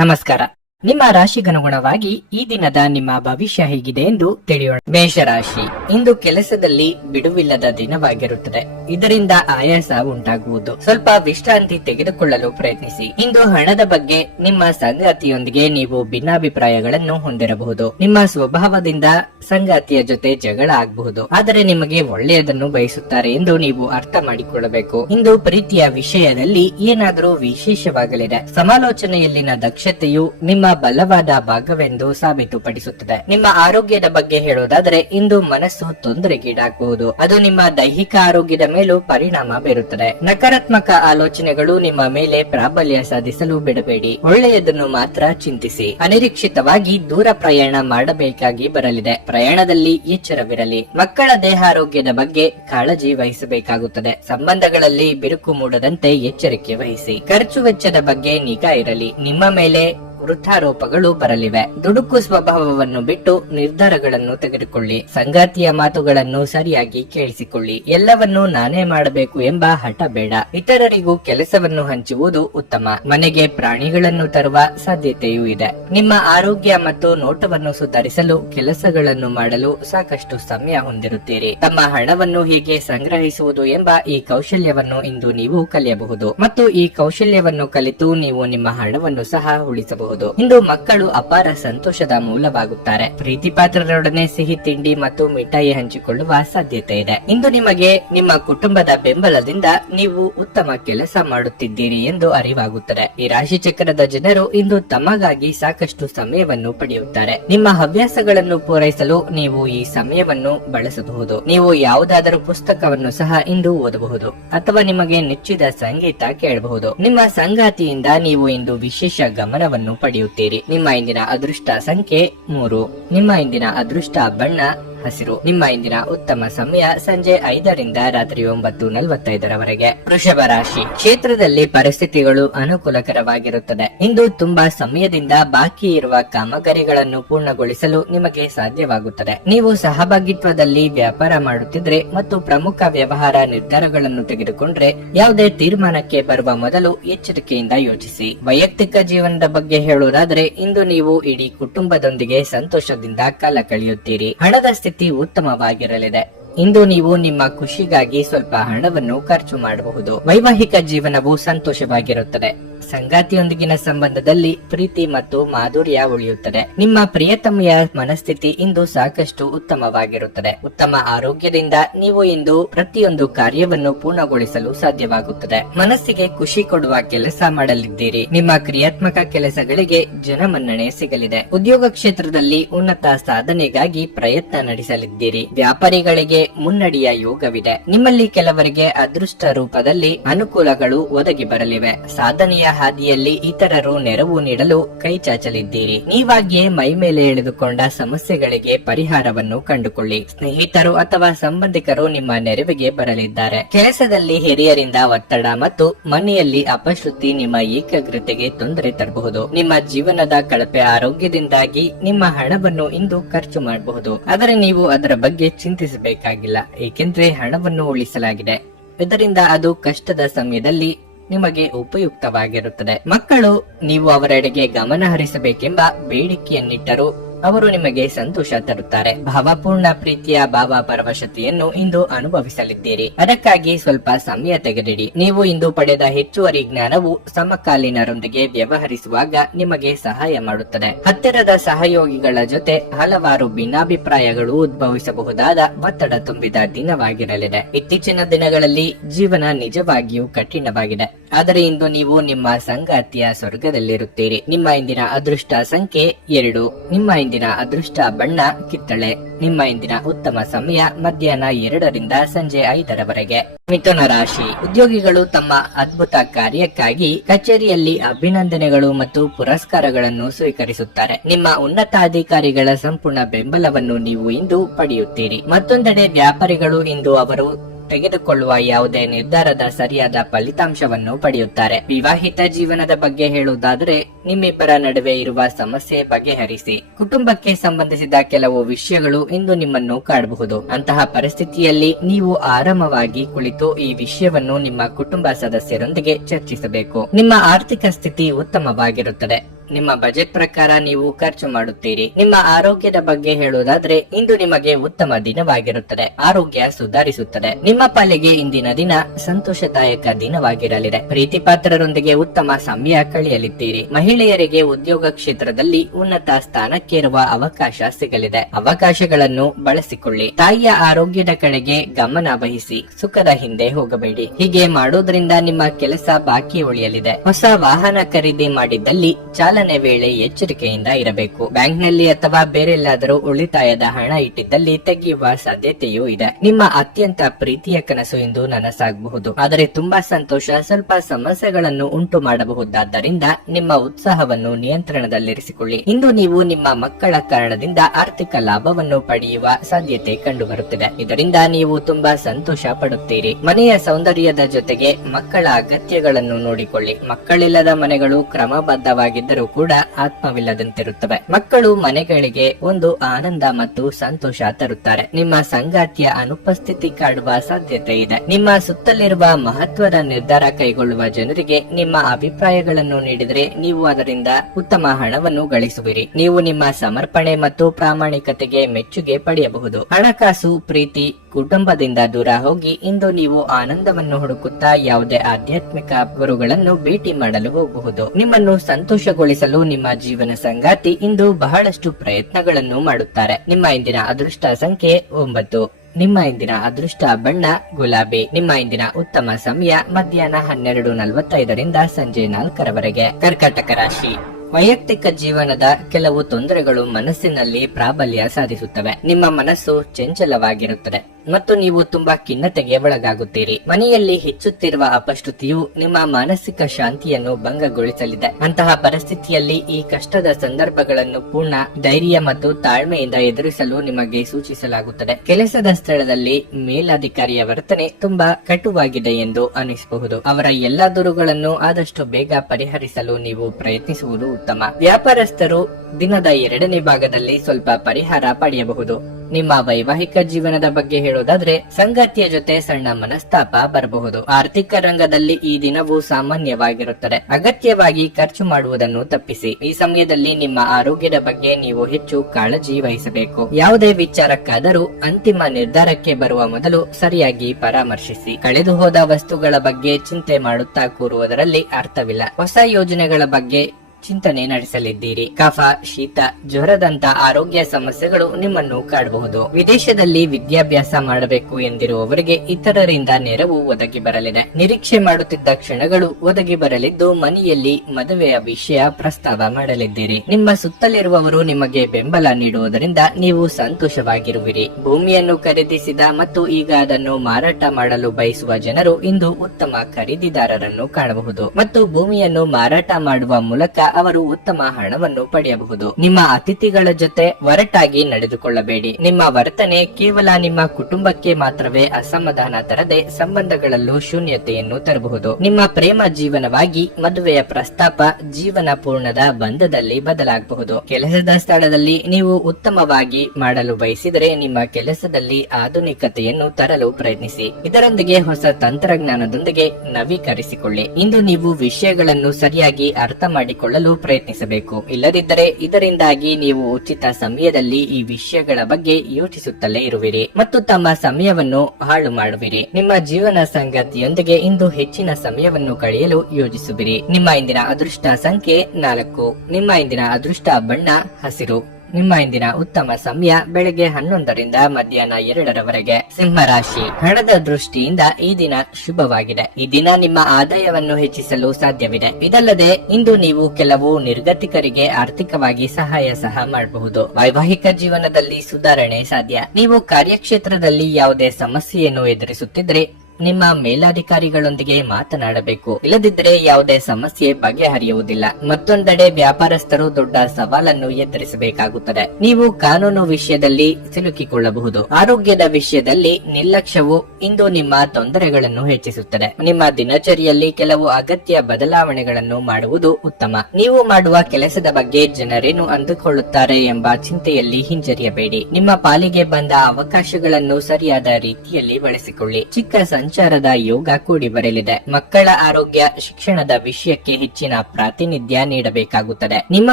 ನಮಸ್ಕಾರ. ನಿಮ್ಮ ರಾಶಿಗನುಗುಣವಾಗಿ ಈ ದಿನದ ನಿಮ್ಮ ಭವಿಷ್ಯ ಹೇಗಿದೆ ಎಂದು ತಿಳಿಯೋಣ. ಮೇಷರಾಶಿ, ಇಂದು ಕೆಲಸದಲ್ಲಿ ಬಿಡುವಿಲ್ಲದ ದಿನವಾಗಿರುತ್ತದೆ. ಇದರಿಂದ ಆಯಾಸ ಉಂಟಾಗುವುದು. ಸ್ವಲ್ಪ ವಿಶ್ರಾಂತಿ ತೆಗೆದುಕೊಳ್ಳಲು ಪ್ರಯತ್ನಿಸಿ. ಇಂದು ಹಣದ ಬಗ್ಗೆ ನಿಮ್ಮ ಸಂಗಾತಿಯೊಂದಿಗೆ ನೀವು ಭಿನ್ನಾಭಿಪ್ರಾಯಗಳನ್ನು ಹೊಂದಿರಬಹುದು. ನಿಮ್ಮ ಸ್ವಭಾವದಿಂದ ಸಂಗಾತಿಯ ಜೊತೆ ಜಗಳ ಆಗಬಹುದು. ಆದರೆ ನಿಮಗೆ ಒಳ್ಳೆಯದನ್ನು ಬಯಸುತ್ತಾರೆ ಎಂದು ನೀವು ಅರ್ಥ ಮಾಡಿಕೊಳ್ಳಬೇಕು. ಇಂದು ಪ್ರೀತಿಯ ವಿಷಯದಲ್ಲಿ ಏನಾದರೂ ವಿಶೇಷವಾಗಲಿದೆ. ಸಮಾಲೋಚನೆಯಲ್ಲಿನ ದಕ್ಷತೆಯು ನಿಮ್ಮ ಬಲವಾದ ಭಾಗವೆಂದು ಸಾಬೀತುಪಡಿಸುತ್ತದೆ. ನಿಮ್ಮ ಆರೋಗ್ಯದ ಬಗ್ಗೆ ಹೇಳುವುದಾದರೆ ಇಂದು ಮನಸ್ಸು ತೊಂದರೆಗೀಡಾಗಬಹುದು. ಅದು ನಿಮ್ಮ ದೈಹಿಕ ಆರೋಗ್ಯದ ಮೇಲೂ ಪರಿಣಾಮ ಬೀರುತ್ತದೆ. ನಕಾರಾತ್ಮಕ ಆಲೋಚನೆಗಳು ನಿಮ್ಮ ಮೇಲೆ ಪ್ರಾಬಲ್ಯ ಸಾಧಿಸಲು ಬಿಡಬೇಡಿ. ಒಳ್ಳೆಯದನ್ನು ಮಾತ್ರ ಚಿಂತಿಸಿ. ಅನಿರೀಕ್ಷಿತವಾಗಿ ದೂರ ಪ್ರಯಾಣ ಮಾಡಬೇಕಾಗಿ ಬರಲಿದೆ. ಪ್ರಯಾಣದಲ್ಲಿ ಎಚ್ಚರವಿರಲಿ. ಮಕ್ಕಳ ದೇಹಾರೋಗ್ಯದ ಬಗ್ಗೆ ಕಾಳಜಿ ವಹಿಸಬೇಕಾಗುತ್ತದೆ. ಸಂಬಂಧಗಳಲ್ಲಿ ಬಿರುಕು ಮೂಡದಂತೆ ಎಚ್ಚರಿಕೆ ವಹಿಸಿ. ಖರ್ಚು ವೆಚ್ಚದ ಬಗ್ಗೆ ನಿಗಾ ಇರಲಿ. ನಿಮ್ಮ ಮೇಲೆ ವೃದ್ಧಾರೋಪಗಳು ಬರಲಿವೆ. ದುಡುಕು ಸ್ವಭಾವವನ್ನು ಬಿಟ್ಟು ನಿರ್ಧಾರಗಳನ್ನು ತೆಗೆದುಕೊಳ್ಳಿ. ಸಂಗಾತಿಯ ಮಾತುಗಳನ್ನು ಸರಿಯಾಗಿ ಕೇಳಿಸಿಕೊಳ್ಳಿ. ಎಲ್ಲವನ್ನೂ ನಾನೇ ಮಾಡಬೇಕು ಎಂಬ ಹಠ ಬೇಡ. ಇತರರಿಗೂ ಕೆಲಸವನ್ನು ಹಂಚುವುದು ಉತ್ತಮ. ಮನೆಗೆ ಪ್ರಾಣಿಗಳನ್ನು ತರುವ ಸಾಧ್ಯತೆಯೂ ಇದೆ. ನಿಮ್ಮ ಆರೋಗ್ಯ ಮತ್ತು ನೋಟವನ್ನು ಸುಧಾರಿಸಲು ಕೆಲಸಗಳನ್ನು ಮಾಡಲು ಸಾಕಷ್ಟು ಸಮಯ ಹೊಂದಿರುತ್ತೀರಿ. ತಮ್ಮ ಹಣವನ್ನು ಹೇಗೆ ಸಂಗ್ರಹಿಸುವುದು ಎಂಬ ಈ ಕೌಶಲ್ಯವನ್ನು ಇಂದು ನೀವು ಕಲಿಯಬಹುದು ಮತ್ತು ಈ ಕೌಶಲ್ಯವನ್ನು ಕಲಿತು ನೀವು ನಿಮ್ಮ ಹಣವನ್ನು ಸಹ ಉಳಿಸಬಹುದು. ಇಂದು ಮಕ್ಕಳು ಅಪಾರ ಸಂತೋಷದ ಮೂಲವಾಗುತ್ತಾರೆ. ಪ್ರೀತಿ ಪಾತ್ರರೊಡನೆ ಸಿಹಿ ತಿಂಡಿ ಮತ್ತು ಮಿಠಾಯಿ ಹಂಚಿಕೊಳ್ಳುವ ಸಾಧ್ಯತೆ ಇದೆ. ಇಂದು ನಿಮಗೆ ನಿಮ್ಮ ಕುಟುಂಬದ ಬೆಂಬಲದಿಂದ ನೀವು ಉತ್ತಮ ಕೆಲಸ ಮಾಡುತ್ತಿದ್ದೀರಿ ಎಂದು ಅರಿವಾಗುತ್ತದೆ. ಈ ರಾಶಿ ಚಕ್ರದ ಜನರು ಇಂದು ತಮಗಾಗಿ ಸಾಕಷ್ಟು ಸಮಯವನ್ನು ಪಡೆಯುತ್ತಾರೆ. ನಿಮ್ಮ ಹವ್ಯಾಸಗಳನ್ನು ಪೂರೈಸಲು ನೀವು ಈ ಸಮಯವನ್ನು ಬಳಸಬಹುದು. ನೀವು ಯಾವುದಾದರೂ ಪುಸ್ತಕವನ್ನು ಸಹ ಇಂದು ಓದಬಹುದು ಅಥವಾ ನಿಮಗೆ ನೆಚ್ಚಿದ ಸಂಗೀತ ಕೇಳಬಹುದು. ನಿಮ್ಮ ಸಂಗಾತಿಯಿಂದ ನೀವು ಇಂದು ವಿಶೇಷ ಗಮನವನ್ನು ಪಡೆಯುತ್ತೀರಿ. ನಿಮ್ಮ ಇಂದಿನ ಅದೃಷ್ಟ ಸಂಖ್ಯೆ 3. ನಿಮ್ಮ ಇಂದಿನ ಅದೃಷ್ಟ ಬಣ್ಣ ಹಸಿರು. ನಿಮ್ಮ ಇಂದಿನ ಉತ್ತಮ ಸಮಯ ಸಂಜೆ 5ರಿಂದ ರಾತ್ರಿ 9:45 ವೃಷಭ ರಾಶಿ, ಕ್ಷೇತ್ರದಲ್ಲಿ ಪರಿಸ್ಥಿತಿಗಳು ಅನುಕೂಲಕರವಾಗಿರುತ್ತದೆ. ಇಂದು ತುಂಬಾ ಸಮಯದಿಂದ ಬಾಕಿ ಇರುವ ಕಾಮಗಾರಿಗಳನ್ನು ಪೂರ್ಣಗೊಳಿಸಲು ನಿಮಗೆ ಸಾಧ್ಯವಾಗುತ್ತದೆ. ನೀವು ಸಹಭಾಗಿತ್ವದಲ್ಲಿ ವ್ಯಾಪಾರ ಮಾಡುತ್ತಿದ್ರೆ ಮತ್ತು ಪ್ರಮುಖ ವ್ಯವಹಾರ ನಿರ್ಧಾರಗಳನ್ನು ತೆಗೆದುಕೊಂಡ್ರೆ ಯಾವುದೇ ತೀರ್ಮಾನಕ್ಕೆ ಬರುವ ಮೊದಲು ಎಚ್ಚರಿಕೆಯಿಂದ ಯೋಚಿಸಿ. ವೈಯಕ್ತಿಕ ಜೀವನದ ಬಗ್ಗೆ ಹೇಳುವುದಾದರೆ ಇಂದು ನೀವು ಇಡೀ ಕುಟುಂಬದೊಂದಿಗೆ ಸಂತೋಷದಿಂದ ಕಾಲ ಕಳೆಯುತ್ತೀರಿ. ಹಣದ ಸ್ಥಿತಿ ಉತ್ತಮವಾಗಿರಲಿದೆ. ಇಂದು ನೀವು ನಿಮ್ಮ ಖುಷಿಗಾಗಿ ಸ್ವಲ್ಪ ಹಣವನ್ನು ಖರ್ಚು ಮಾಡಬಹುದು. ವೈವಾಹಿಕ ಜೀವನವು ಸಂತೋಷವಾಗಿರುತ್ತದೆ. ಸಂಗಾತಿಯೊಂದಿಗಿನ ಸಂಬಂಧದಲ್ಲಿ ಪ್ರೀತಿ ಮತ್ತು ಮಾಧುರ್ಯ ಉಳಿಯುತ್ತದೆ. ನಿಮ್ಮ ಪ್ರಿಯತಮೆಯ ಮನಸ್ಥಿತಿ ಇಂದು ಸಾಕಷ್ಟು ಉತ್ತಮವಾಗಿರುತ್ತದೆ. ಉತ್ತಮ ಆರೋಗ್ಯದಿಂದ ನೀವು ಇಂದು ಪ್ರತಿಯೊಂದು ಕಾರ್ಯವನ್ನು ಪೂರ್ಣಗೊಳಿಸಲು ಸಾಧ್ಯವಾಗುತ್ತದೆ. ಮನಸ್ಸಿಗೆ ಖುಷಿ ಕೊಡುವ ಕೆಲಸ ಮಾಡಲಿದ್ದೀರಿ. ನಿಮ್ಮ ಕ್ರಿಯಾತ್ಮಕ ಕೆಲಸಗಳಿಗೆ ಜನಮನ್ನಣೆ ಸಿಗಲಿದೆ. ಉದ್ಯೋಗ ಕ್ಷೇತ್ರದಲ್ಲಿ ಉನ್ನತ ಸಾಧನೆಗಾಗಿ ಪ್ರಯತ್ನ ನಡೆಸಲಿದ್ದೀರಿ. ವ್ಯಾಪಾರಿಗಳಿಗೆ ಮುನ್ನಡೆಯ ಯೋಗವಿದೆ. ನಿಮ್ಮಲ್ಲಿ ಕೆಲವರಿಗೆ ಅದೃಷ್ಟ ರೂಪದಲ್ಲಿ ಅನುಕೂಲಗಳು ಒದಗಿ ಬರಲಿವೆ. ಸಾಧನೆಯ ಹಾದಿಯಲ್ಲಿ ಇತರರು ನೆರವು ನೀಡಲು ಕೈ ಚಾಚಲಿದ್ದೀರಿ. ನೀವಾಗಿಯೇ ಮೈ ಮೇಲೆ ಎಳೆದುಕೊಂಡ ಸಮಸ್ಯೆಗಳಿಗೆ ಪರಿಹಾರವನ್ನು ಕಂಡುಕೊಳ್ಳಿ. ಸ್ನೇಹಿತರು ಅಥವಾ ಸಂಬಂಧಿಕರು ನಿಮ್ಮ ನೆರವಿಗೆ ಬರಲಿದ್ದಾರೆ. ಕೆಲಸದಲ್ಲಿ ಹಿರಿಯರಿಂದ ಒತ್ತಡ ಮತ್ತು ಮನೆಯಲ್ಲಿ ಅಪಶ್ರುತಿ ನಿಮ್ಮ ಏಕಾಗ್ರತೆಗೆ ತೊಂದರೆ ತರಬಹುದು. ನಿಮ್ಮ ಜೀವನದ ಕಳಪೆ ಆರೋಗ್ಯದಿಂದಾಗಿ ನಿಮ್ಮ ಹಣವನ್ನು ಇಂದು ಖರ್ಚು ಮಾಡಬಹುದು. ಆದರೆ ನೀವು ಅದರ ಬಗ್ಗೆ ಚಿಂತಿಸಬೇಕಾಗಿಲ್ಲ, ಏಕೆಂದರೆ ಹಣವನ್ನು ಉಳಿಸಲಾಗಿದೆ. ಇದರಿಂದ ಅದು ಕಷ್ಟದ ಸಮಯದಲ್ಲಿ ನಿಮಗೆ ಉಪಯುಕ್ತವಾಗಿರುತ್ತದೆ. ಮಕ್ಕಳು ನೀವು ಅವರೆಡೆಗೆ ಗಮನ ಹರಿಸಬೇಕೆಂಬ ಬೇಡಿಕೆಯನ್ನಿಟ್ಟರು ಅವರು ನಿಮಗೆ ಸಂತೋಷ ತರುತ್ತಾರೆ. ಭಾವಪೂರ್ಣ ಪ್ರೀತಿಯ ಭಾವ ಪರವಶತೆಯನ್ನು ಇಂದು ಅನುಭವಿಸಲಿದ್ದೀರಿ. ಅದಕ್ಕಾಗಿ ಸ್ವಲ್ಪ ಸಮಯ ತೆಗೆದಿಡಿ. ನೀವು ಇಂದು ಪಡೆದ ಹೆಚ್ಚುವರಿ ಜ್ಞಾನವು ಸಮಕಾಲೀನರೊಂದಿಗೆ ವ್ಯವಹರಿಸುವಾಗ ನಿಮಗೆ ಸಹಾಯ ಮಾಡುತ್ತದೆ. ಹತ್ತಿರದ ಸಹಯೋಗಿಗಳ ಜೊತೆ ಹಲವಾರು ಭಿನ್ನಾಭಿಪ್ರಾಯಗಳು ಉದ್ಭವಿಸಬಹುದಾದ ಒತ್ತಡ ತುಂಬಿದ ದಿನವಾಗಿರಲಿದೆ. ಇತ್ತೀಚಿನ ದಿನಗಳಲ್ಲಿ ಜೀವನ ನಿಜವಾಗಿಯೂ ಕಠಿಣವಾಗಿದೆ. ಆದರೆ ಇಂದು ನೀವು ನಿಮ್ಮ ಸಂಗಾತಿಯ ಸ್ವರ್ಗದಲ್ಲಿರುತ್ತೀರಿ. ನಿಮ್ಮ ಇಂದಿನ ಅದೃಷ್ಟ ಸಂಖ್ಯೆ 2. ನಿಮ್ಮ ಇಂದಿನ ಅದೃಷ್ಟ ಬಣ್ಣ ಕಿತ್ತಳೆ. ನಿಮ್ಮ ಇಂದಿನ ಉತ್ತಮ ಸಮಯ ಮಧ್ಯಾಹ್ನ 2ರಿಂದ ಸಂಜೆ 5ರವರೆಗೆ. ಮಿಥುನ ರಾಶಿ, ಉದ್ಯೋಗಿಗಳು ತಮ್ಮ ಅದ್ಭುತ ಕಾರ್ಯಕ್ಕಾಗಿ ಕಚೇರಿಯಲ್ಲಿ ಅಭಿನಂದನೆಗಳು ಮತ್ತು ಪುರಸ್ಕಾರಗಳನ್ನು ಸ್ವೀಕರಿಸುತ್ತಾರೆ. ನಿಮ್ಮ ಉನ್ನತಾಧಿಕಾರಿಗಳ ಸಂಪೂರ್ಣ ಬೆಂಬಲವನ್ನು ನೀವು ಇಂದು ಪಡೆಯುತ್ತೀರಿ. ಮತ್ತೊಂದೆಡೆ ವ್ಯಾಪಾರಿಗಳು ಇಂದು ಅವರು ತೆಗೆದುಕೊಳ್ಳುವ ಯಾವುದೇ ನಿರ್ಧಾರದ ಸರಿಯಾದ ಫಲಿತಾಂಶವನ್ನು ಪಡೆಯುತ್ತಾರೆ. ವಿವಾಹಿತ ಜೀವನದ ಬಗ್ಗೆ ಹೇಳುವುದಾದರೆ ನಿಮ್ಮಿಬ್ಬರ ನಡುವೆ ಇರುವ ಸಮಸ್ಯೆ ಬಗೆಹರಿಸಿ. ಕುಟುಂಬಕ್ಕೆ ಸಂಬಂಧಿಸಿದ ಕೆಲವು ವಿಷಯಗಳು ಇಂದು ನಿಮ್ಮನ್ನು ಕಾಡಬಹುದು. ಅಂತಹ ಪರಿಸ್ಥಿತಿಯಲ್ಲಿ ನೀವು ಆರಾಮವಾಗಿ ಕುಳಿತು ಈ ವಿಷಯವನ್ನು ನಿಮ್ಮ ಕುಟುಂಬ ಸದಸ್ಯರೊಂದಿಗೆ ಚರ್ಚಿಸಬೇಕು. ನಿಮ್ಮ ಆರ್ಥಿಕ ಸ್ಥಿತಿ ಉತ್ತಮವಾಗಿರುತ್ತದೆ. ನಿಮ್ಮ ಬಜೆಟ್ ಪ್ರಕಾರ ನೀವು ಖರ್ಚು ಮಾಡುತ್ತೀರಿ. ನಿಮ್ಮ ಆರೋಗ್ಯದ ಬಗ್ಗೆ ಹೇಳುವುದಾದ್ರೆ ಇಂದು ನಿಮಗೆ ಉತ್ತಮ ದಿನವಾಗಿರುತ್ತದೆ. ಆರೋಗ್ಯ ಸುಧಾರಿಸುತ್ತದೆ. ನಿಮ್ಮ ಪಾಲಿಗೆ ಇಂದಿನ ದಿನ ಸಂತೋಷದಾಯಕ ದಿನವಾಗಿರಲಿದೆ. ಪ್ರೀತಿ ಪಾತ್ರರೊಂದಿಗೆ ಉತ್ತಮ ಸಮಯ ಕಳೆಯಲಿದ್ದೀರಿ. ಮಹಿಳೆಯರಿಗೆ ಉದ್ಯೋಗ ಕ್ಷೇತ್ರದಲ್ಲಿ ಉನ್ನತ ಸ್ಥಾನಕ್ಕೇರುವ ಅವಕಾಶ ಸಿಗಲಿದೆ. ಅವಕಾಶಗಳನ್ನು ಬಳಸಿಕೊಳ್ಳಿ. ತಾಯಿಯ ಆರೋಗ್ಯದ ಕಡೆಗೆ ಗಮನ ವಹಿಸಿ. ಸುಖದ ಹಿಂದೆ ಹೋಗಬೇಡಿ. ಹೀಗೆ ಮಾಡೋದ್ರಿಂದ ನಿಮ್ಮ ಕೆಲಸ ಬಾಕಿ ಉಳಿಯಲಿದೆ. ಹೊಸ ವಾಹನ ಖರೀದಿ ಮಾಡಿದ್ದಲ್ಲಿ ಚಾಲನೆ ವೇಳೆ ಎಚ್ಚರಿಕೆಯಿಂದ ಇರಬೇಕು. ಬ್ಯಾಂಕ್ನಲ್ಲಿ ಅಥವಾ ಬೇರೆಲ್ಲಾದರೂ ಉಳಿತಾಯದ ಹಣ ಇಟ್ಟಿದ್ದಲ್ಲಿ ತೆಗೆಯುವ ಸಾಧ್ಯತೆಯೂ ಇದೆ. ನಿಮ್ಮ ಅತ್ಯಂತ ಪ್ರೀತಿಯ ಕನಸು ಇಂದು ನನಸಾಗಬಹುದು. ಆದರೆ ತುಂಬಾ ಸಂತೋಷ ಸ್ವಲ್ಪ ಸಮಸ್ಯೆಗಳನ್ನು ಉಂಟು ಮಾಡಬಹುದಾದ್ದರಿಂದ ನಿಮ್ಮ ಉತ್ಸಾಹವನ್ನು ನಿಯಂತ್ರಣದಲ್ಲಿರಿಸಿಕೊಳ್ಳಿ. ಇಂದು ನೀವು ನಿಮ್ಮ ಮಕ್ಕಳ ಕಾರಣದಿಂದ ಆರ್ಥಿಕ ಲಾಭವನ್ನು ಪಡೆಯುವ ಸಾಧ್ಯತೆ ಕಂಡುಬರುತ್ತಿದೆ. ಇದರಿಂದ ನೀವು ತುಂಬಾ ಸಂತೋಷ ಪಡುತ್ತೀರಿ. ಮನೆಯ ಸೌಂದರ್ಯದ ಜೊತೆಗೆ ಮಕ್ಕಳ ಅಗತ್ಯಗಳನ್ನು ನೋಡಿಕೊಳ್ಳಿ. ಮಕ್ಕಳಿಲ್ಲದ ಮನೆಗಳು ಕ್ರಮಬದ್ಧವಾಗಿದ್ದರೂ ಕೂಡ ಆತ್ಮವಿಲ್ಲದಂತಿರುತ್ತವೆ. ಮಕ್ಕಳು ಮನೆಗಳಿಗೆ ಒಂದು ಆನಂದ ಮತ್ತು ಸಂತೋಷ ತರುತ್ತಾರೆ. ನಿಮ್ಮ ಸಂಗಾತಿಯ ಅನುಪಸ್ಥಿತಿ ಕಾಡುವ ಸಾಧ್ಯತೆ ಇದೆ. ನಿಮ್ಮ ಸುತ್ತಲಿರುವ ಮಹತ್ವದ ನಿರ್ಧಾರ ಕೈಗೊಳ್ಳುವ ಜನರಿಗೆ ನಿಮ್ಮ ಅಭಿಪ್ರಾಯಗಳನ್ನು ನೀಡಿದರೆ ನೀವು ಅದರಿಂದ ಉತ್ತಮ ಹಣವನ್ನು ಗಳಿಸುವಿರಿ. ನೀವು ನಿಮ್ಮ ಸಮರ್ಪಣೆ ಮತ್ತು ಪ್ರಾಮಾಣಿಕತೆಗೆ ಮೆಚ್ಚುಗೆ ಪಡೆಯಬಹುದು. ಹಣಕಾಸು, ಪ್ರೀತಿ, ಕುಟುಂಬದಿಂದ ದೂರ ಹೋಗಿ ಇಂದು ನೀವು ಆನಂದವನ್ನು ಹುಡುಕುತ್ತಾ ಯಾವುದೇ ಆಧ್ಯಾತ್ಮಿಕ ಗುರುಗಳನ್ನು ಭೇಟಿ ಮಾಡಲು ಹೋಗಬಹುದು. ನಿಮ್ಮನ್ನು ಸಂತೋಷಗೊಳಿಸಲು ನಿಮ್ಮ ಜೀವನ ಸಂಗಾತಿ ಇಂದು ಬಹಳಷ್ಟು ಪ್ರಯತ್ನಗಳನ್ನು ಮಾಡುತ್ತಾರೆ. ನಿಮ್ಮ ಇಂದಿನ ಅದೃಷ್ಟ ಸಂಖ್ಯೆ 9. ನಿಮ್ಮ ಇಂದಿನ ಅದೃಷ್ಟ ಬಣ್ಣ ಗುಲಾಬಿ. ನಿಮ್ಮ ಇಂದಿನ ಉತ್ತಮ ಸಮಯ ಮಧ್ಯಾಹ್ನ 12:45 ಸಂಜೆ 4 ಕರ್ಕಾಟಕ ರಾಶಿ. ವೈಯಕ್ತಿಕ ಜೀವನದ ಕೆಲವು ತೊಂದರೆಗಳು ಮನಸ್ಸಿನಲ್ಲಿ ಪ್ರಾಬಲ್ಯ ಸಾಧಿಸುತ್ತವೆ. ನಿಮ್ಮ ಮನಸ್ಸು ಚಂಚಲವಾಗಿರುತ್ತದೆ ಮತ್ತು ನೀವು ತುಂಬಾ ಖಿನ್ನತೆಗೆ ಒಳಗಾಗುತ್ತೀರಿ. ಮನೆಯಲ್ಲಿ ಹೆಚ್ಚುತ್ತಿರುವ ಅಪಶ್ರುತಿಯು ನಿಮ್ಮ ಮಾನಸಿಕ ಶಾಂತಿಯನ್ನು ಭಂಗಗೊಳಿಸಲಿದೆ. ಅಂತಹ ಪರಿಸ್ಥಿತಿಯಲ್ಲಿ ಈ ಕಷ್ಟದ ಸಂದರ್ಭಗಳನ್ನು ಪೂರ್ಣ ಧೈರ್ಯ ಮತ್ತು ತಾಳ್ಮೆಯಿಂದ ಎದುರಿಸಲು ನಿಮಗೆ ಸೂಚಿಸಲಾಗುತ್ತದೆ. ಕೆಲಸದ ಸ್ಥಳದಲ್ಲಿ ಮೇಲಧಿಕಾರಿಯ ವರ್ತನೆ ತುಂಬಾ ಕಟುವಾಗಿದೆ ಎಂದು ಅನಿಸಬಹುದು. ಅವರ ಎಲ್ಲಾ ದೂರುಗಳನ್ನು ಆದಷ್ಟು ಬೇಗ ಪರಿಹರಿಸಲು ನೀವು ಪ್ರಯತ್ನಿಸುವುದು ಉತ್ತಮ. ವ್ಯಾಪಾರಸ್ಥರು ದಿನದ 2ನೇ ಭಾಗದಲ್ಲಿ ಸ್ವಲ್ಪ ಪರಿಹಾರ ಪಡೆಯಬಹುದು. ನಿಮ್ಮ ವೈವಾಹಿಕ ಜೀವನದ ಬಗ್ಗೆ ಹೇಳೋದಾದ್ರೆ ಸಂಗಾತಿಯ ಜೊತೆ ಸಣ್ಣ ಮನಸ್ತಾಪ ಬರಬಹುದು. ಆರ್ಥಿಕ ರಂಗದಲ್ಲಿ ಈ ದಿನವು ಸಾಮಾನ್ಯವಾಗಿರುತ್ತದೆ. ಅಗತ್ಯವಾಗಿ ಖರ್ಚು ಮಾಡುವುದನ್ನು ತಪ್ಪಿಸಿ. ಈ ಸಮಯದಲ್ಲಿ ನಿಮ್ಮ ಆರೋಗ್ಯದ ಬಗ್ಗೆ ನೀವು ಹೆಚ್ಚು ಕಾಳಜಿ ವಹಿಸಬೇಕು. ಯಾವುದೇ ವಿಚಾರಕ್ಕಾದರೂ ಅಂತಿಮ ನಿರ್ಧಾರಕ್ಕೆ ಬರುವ ಮೊದಲು ಸರಿಯಾಗಿ ಪರಾಮರ್ಶಿಸಿ. ಕಳೆದು ಹೋದ ವಸ್ತುಗಳ ಬಗ್ಗೆ ಚಿಂತೆ ಮಾಡುತ್ತಾ ಕೂರುವುದರಲ್ಲಿ ಅರ್ಥವಿಲ್ಲ. ಹೊಸ ಯೋಜನೆಗಳ ಬಗ್ಗೆ ಚಿಂತನೆ ನಡೆಸಲಿದ್ದೀರಿ. ಕಫ, ಶೀತ, ಜ್ವರದಂತ ಆರೋಗ್ಯ ಸಮಸ್ಯೆಗಳು ನಿಮ್ಮನ್ನು ಕಾಡಬಹುದು. ವಿದೇಶದಲ್ಲಿ ವಿದ್ಯಾಭ್ಯಾಸ ಮಾಡಬೇಕು ಎಂದಿರುವವರಿಗೆ ಇತರರಿಂದ ನೆರವು ಒದಗಿ ಬರಲಿದೆ. ನಿರೀಕ್ಷೆ ಮಾಡುತ್ತಿದ್ದ ಕ್ಷಣಗಳು ಒದಗಿ ಬರಲಿದ್ದು ಮನೆಯಲ್ಲಿ ಮದುವೆಯ ವಿಷಯ ಪ್ರಸ್ತಾವ ಮಾಡಲಿದ್ದೀರಿ. ನಿಮ್ಮ ಸುತ್ತಲಿರುವವರು ನಿಮಗೆ ಬೆಂಬಲ ನೀಡುವುದರಿಂದ ನೀವು ಸಂತೋಷವಾಗಿರುವಿರಿ. ಭೂಮಿಯನ್ನು ಖರೀದಿಸಿದ ಮತ್ತು ಈಗ ಅದನ್ನು ಮಾರಾಟ ಮಾಡಲು ಬಯಸುವ ಜನರು ಇಂದು ಉತ್ತಮ ಖರೀದಿದಾರರನ್ನು ಕಾಣಬಹುದು ಮತ್ತು ಭೂಮಿಯನ್ನು ಮಾರಾಟ ಮಾಡುವ ಮೂಲಕ ಅವರು ಉತ್ತಮ ಹಣವನ್ನು ಪಡೆಯಬಹುದು. ನಿಮ್ಮ ಅತಿಥಿಗಳ ಜೊತೆ ಒರಟಾಗಿ ನಡೆದುಕೊಳ್ಳಬೇಡಿ. ನಿಮ್ಮ ವರ್ತನೆ ಕೇವಲ ನಿಮ್ಮ ಕುಟುಂಬಕ್ಕೆ ಮಾತ್ರವೇ ಅಸಮಾಧಾನ ತರದೆ ಸಂಬಂಧಗಳಲ್ಲೂ ಶೂನ್ಯತೆಯನ್ನು ತರಬಹುದು. ನಿಮ್ಮ ಪ್ರೇಮ ಜೀವನವಾಗಿ ಮದುವೆಯ ಪ್ರಸ್ತಾಪ ಜೀವನ ಪೂರ್ಣದ ಬಂಧದಲ್ಲಿ ಬದಲಾಗಬಹುದು. ಕೆಲಸದ ಸ್ಥಳದಲ್ಲಿ ನೀವು ಉತ್ತಮವಾಗಿ ಮಾಡಲು ಬಯಸಿದರೆ ನಿಮ್ಮ ಕೆಲಸದಲ್ಲಿ ಆಧುನಿಕತೆಯನ್ನು ತರಲು ಪ್ರಯತ್ನಿಸಿ. ಇದರೊಂದಿಗೆ ಹೊಸ ತಂತ್ರಜ್ಞಾನದೊಂದಿಗೆ ನವೀಕರಿಸಿಕೊಳ್ಳಿ. ಇಂದು ನೀವು ವಿಷಯಗಳನ್ನು ಸರಿಯಾಗಿ ಅರ್ಥ ಮಾಡಿಕೊಳ್ಳಲು ಪ್ರಯತ್ನಿಸಬೇಕು. ಇಲ್ಲದಿದ್ದರೆ ಇದರಿಂದಾಗಿ ನೀವು ಉಚಿತ ಸಮಯದಲ್ಲಿ ಈ ವಿಷಯಗಳ ಬಗ್ಗೆ ಯೋಚಿಸುತ್ತಲೇ ಇರುವಿರಿ ಮತ್ತು ತಮ್ಮ ಸಮಯವನ್ನು ಹಾಳು ಮಾಡುವಿರಿ. ನಿಮ್ಮ ಜೀವನ ಸಂಗಾತಿಯೊಂದಿಗೆ ಇಂದು ಹೆಚ್ಚಿನ ಸಮಯವನ್ನು ಕಳೆಯಲು ಯೋಜಿಸುವಿರಿ. ನಿಮ್ಮ ಇಂದಿನ ಅದೃಷ್ಟ ಸಂಖ್ಯೆ 4. ನಿಮ್ಮ ಇಂದಿನ ಅದೃಷ್ಟ ಬಣ್ಣ ಹಸಿರು. ನಿಮ್ಮ ಇಂದಿನ ಉತ್ತಮ ಸಮಯ ಬೆಳಗ್ಗೆ 11ರಿಂದ ಮಧ್ಯಾಹ್ನ 2 ಸಿಂಹರಾಶಿ. ಹಣದ ದೃಷ್ಟಿಯಿಂದ ಈ ದಿನ ಶುಭವಾಗಿದೆ. ಈ ದಿನ ನಿಮ್ಮ ಆದಾಯವನ್ನು ಹೆಚ್ಚಿಸಲು ಸಾಧ್ಯವಿದೆ. ಇದಲ್ಲದೆ ಇಂದು ನೀವು ಕೆಲವು ನಿರ್ಗತಿಕರಿಗೆ ಆರ್ಥಿಕವಾಗಿ ಸಹಾಯ ಸಹ ಮಾಡಬಹುದು. ವೈವಾಹಿಕ ಜೀವನದಲ್ಲಿ ಸುಧಾರಣೆ ಸಾಧ್ಯ. ನೀವು ಕಾರ್ಯಕ್ಷೇತ್ರದಲ್ಲಿ ಯಾವುದೇ ಸಮಸ್ಯೆಯನ್ನು ಎದುರಿಸುತ್ತಿದ್ರೆ ನಿಮ್ಮ ಮೇಲಾಧಿಕಾರಿಗಳೊಂದಿಗೆ ಮಾತನಾಡಬೇಕು. ಇಲ್ಲದಿದ್ದರೆ ಯಾವುದೇ ಸಮಸ್ಯೆ ಬಗೆಹರಿಯುವುದಿಲ್ಲ. ಮತ್ತೊಂದೆಡೆ ವ್ಯಾಪಾರಸ್ಥರು ದೊಡ್ಡ ಸವಾಲನ್ನು ಎದುರಿಸಬೇಕಾಗುತ್ತದೆ. ನೀವು ಕಾನೂನು ವಿಷಯದಲ್ಲಿ ಸಿಲುಕಿಕೊಳ್ಳಬಹುದು. ಆರೋಗ್ಯದ ವಿಷಯದಲ್ಲಿ ನಿರ್ಲಕ್ಷ್ಯವು ಇಂದು ನಿಮ್ಮ ತೊಂದರೆಗಳನ್ನು ಹೆಚ್ಚಿಸುತ್ತದೆ. ನಿಮ್ಮ ದಿನಚರಿಯಲ್ಲಿ ಕೆಲವು ಅಗತ್ಯ ಬದಲಾವಣೆಗಳನ್ನು ಮಾಡುವುದು ಉತ್ತಮ. ನೀವು ಮಾಡುವ ಕೆಲಸದ ಬಗ್ಗೆ ಜನರೇನು ಅಂದುಕೊಳ್ಳುತ್ತಾರೆ ಎಂಬ ಚಿಂತೆಯಲ್ಲಿ ಹಿಂಜರಿಯಬೇಡಿ. ನಿಮ್ಮ ಪಾಲಿಗೆ ಬಂದ ಅವಕಾಶಗಳನ್ನು ಸರಿಯಾದ ರೀತಿಯಲ್ಲಿ ಬಳಸಿಕೊಳ್ಳಿ. ಚಿಕ್ಕ ಸಂಚಾರದ ಯೋಗ ಕೂಡಿ ಬರಲಿದೆ. ಮಕ್ಕಳ ಆರೋಗ್ಯ, ಶಿಕ್ಷಣದ ವಿಷಯಕ್ಕೆ ಹೆಚ್ಚಿನ ಪ್ರಾತಿನಿಧ್ಯ ನೀಡಬೇಕಾಗುತ್ತದೆ. ನಿಮ್ಮ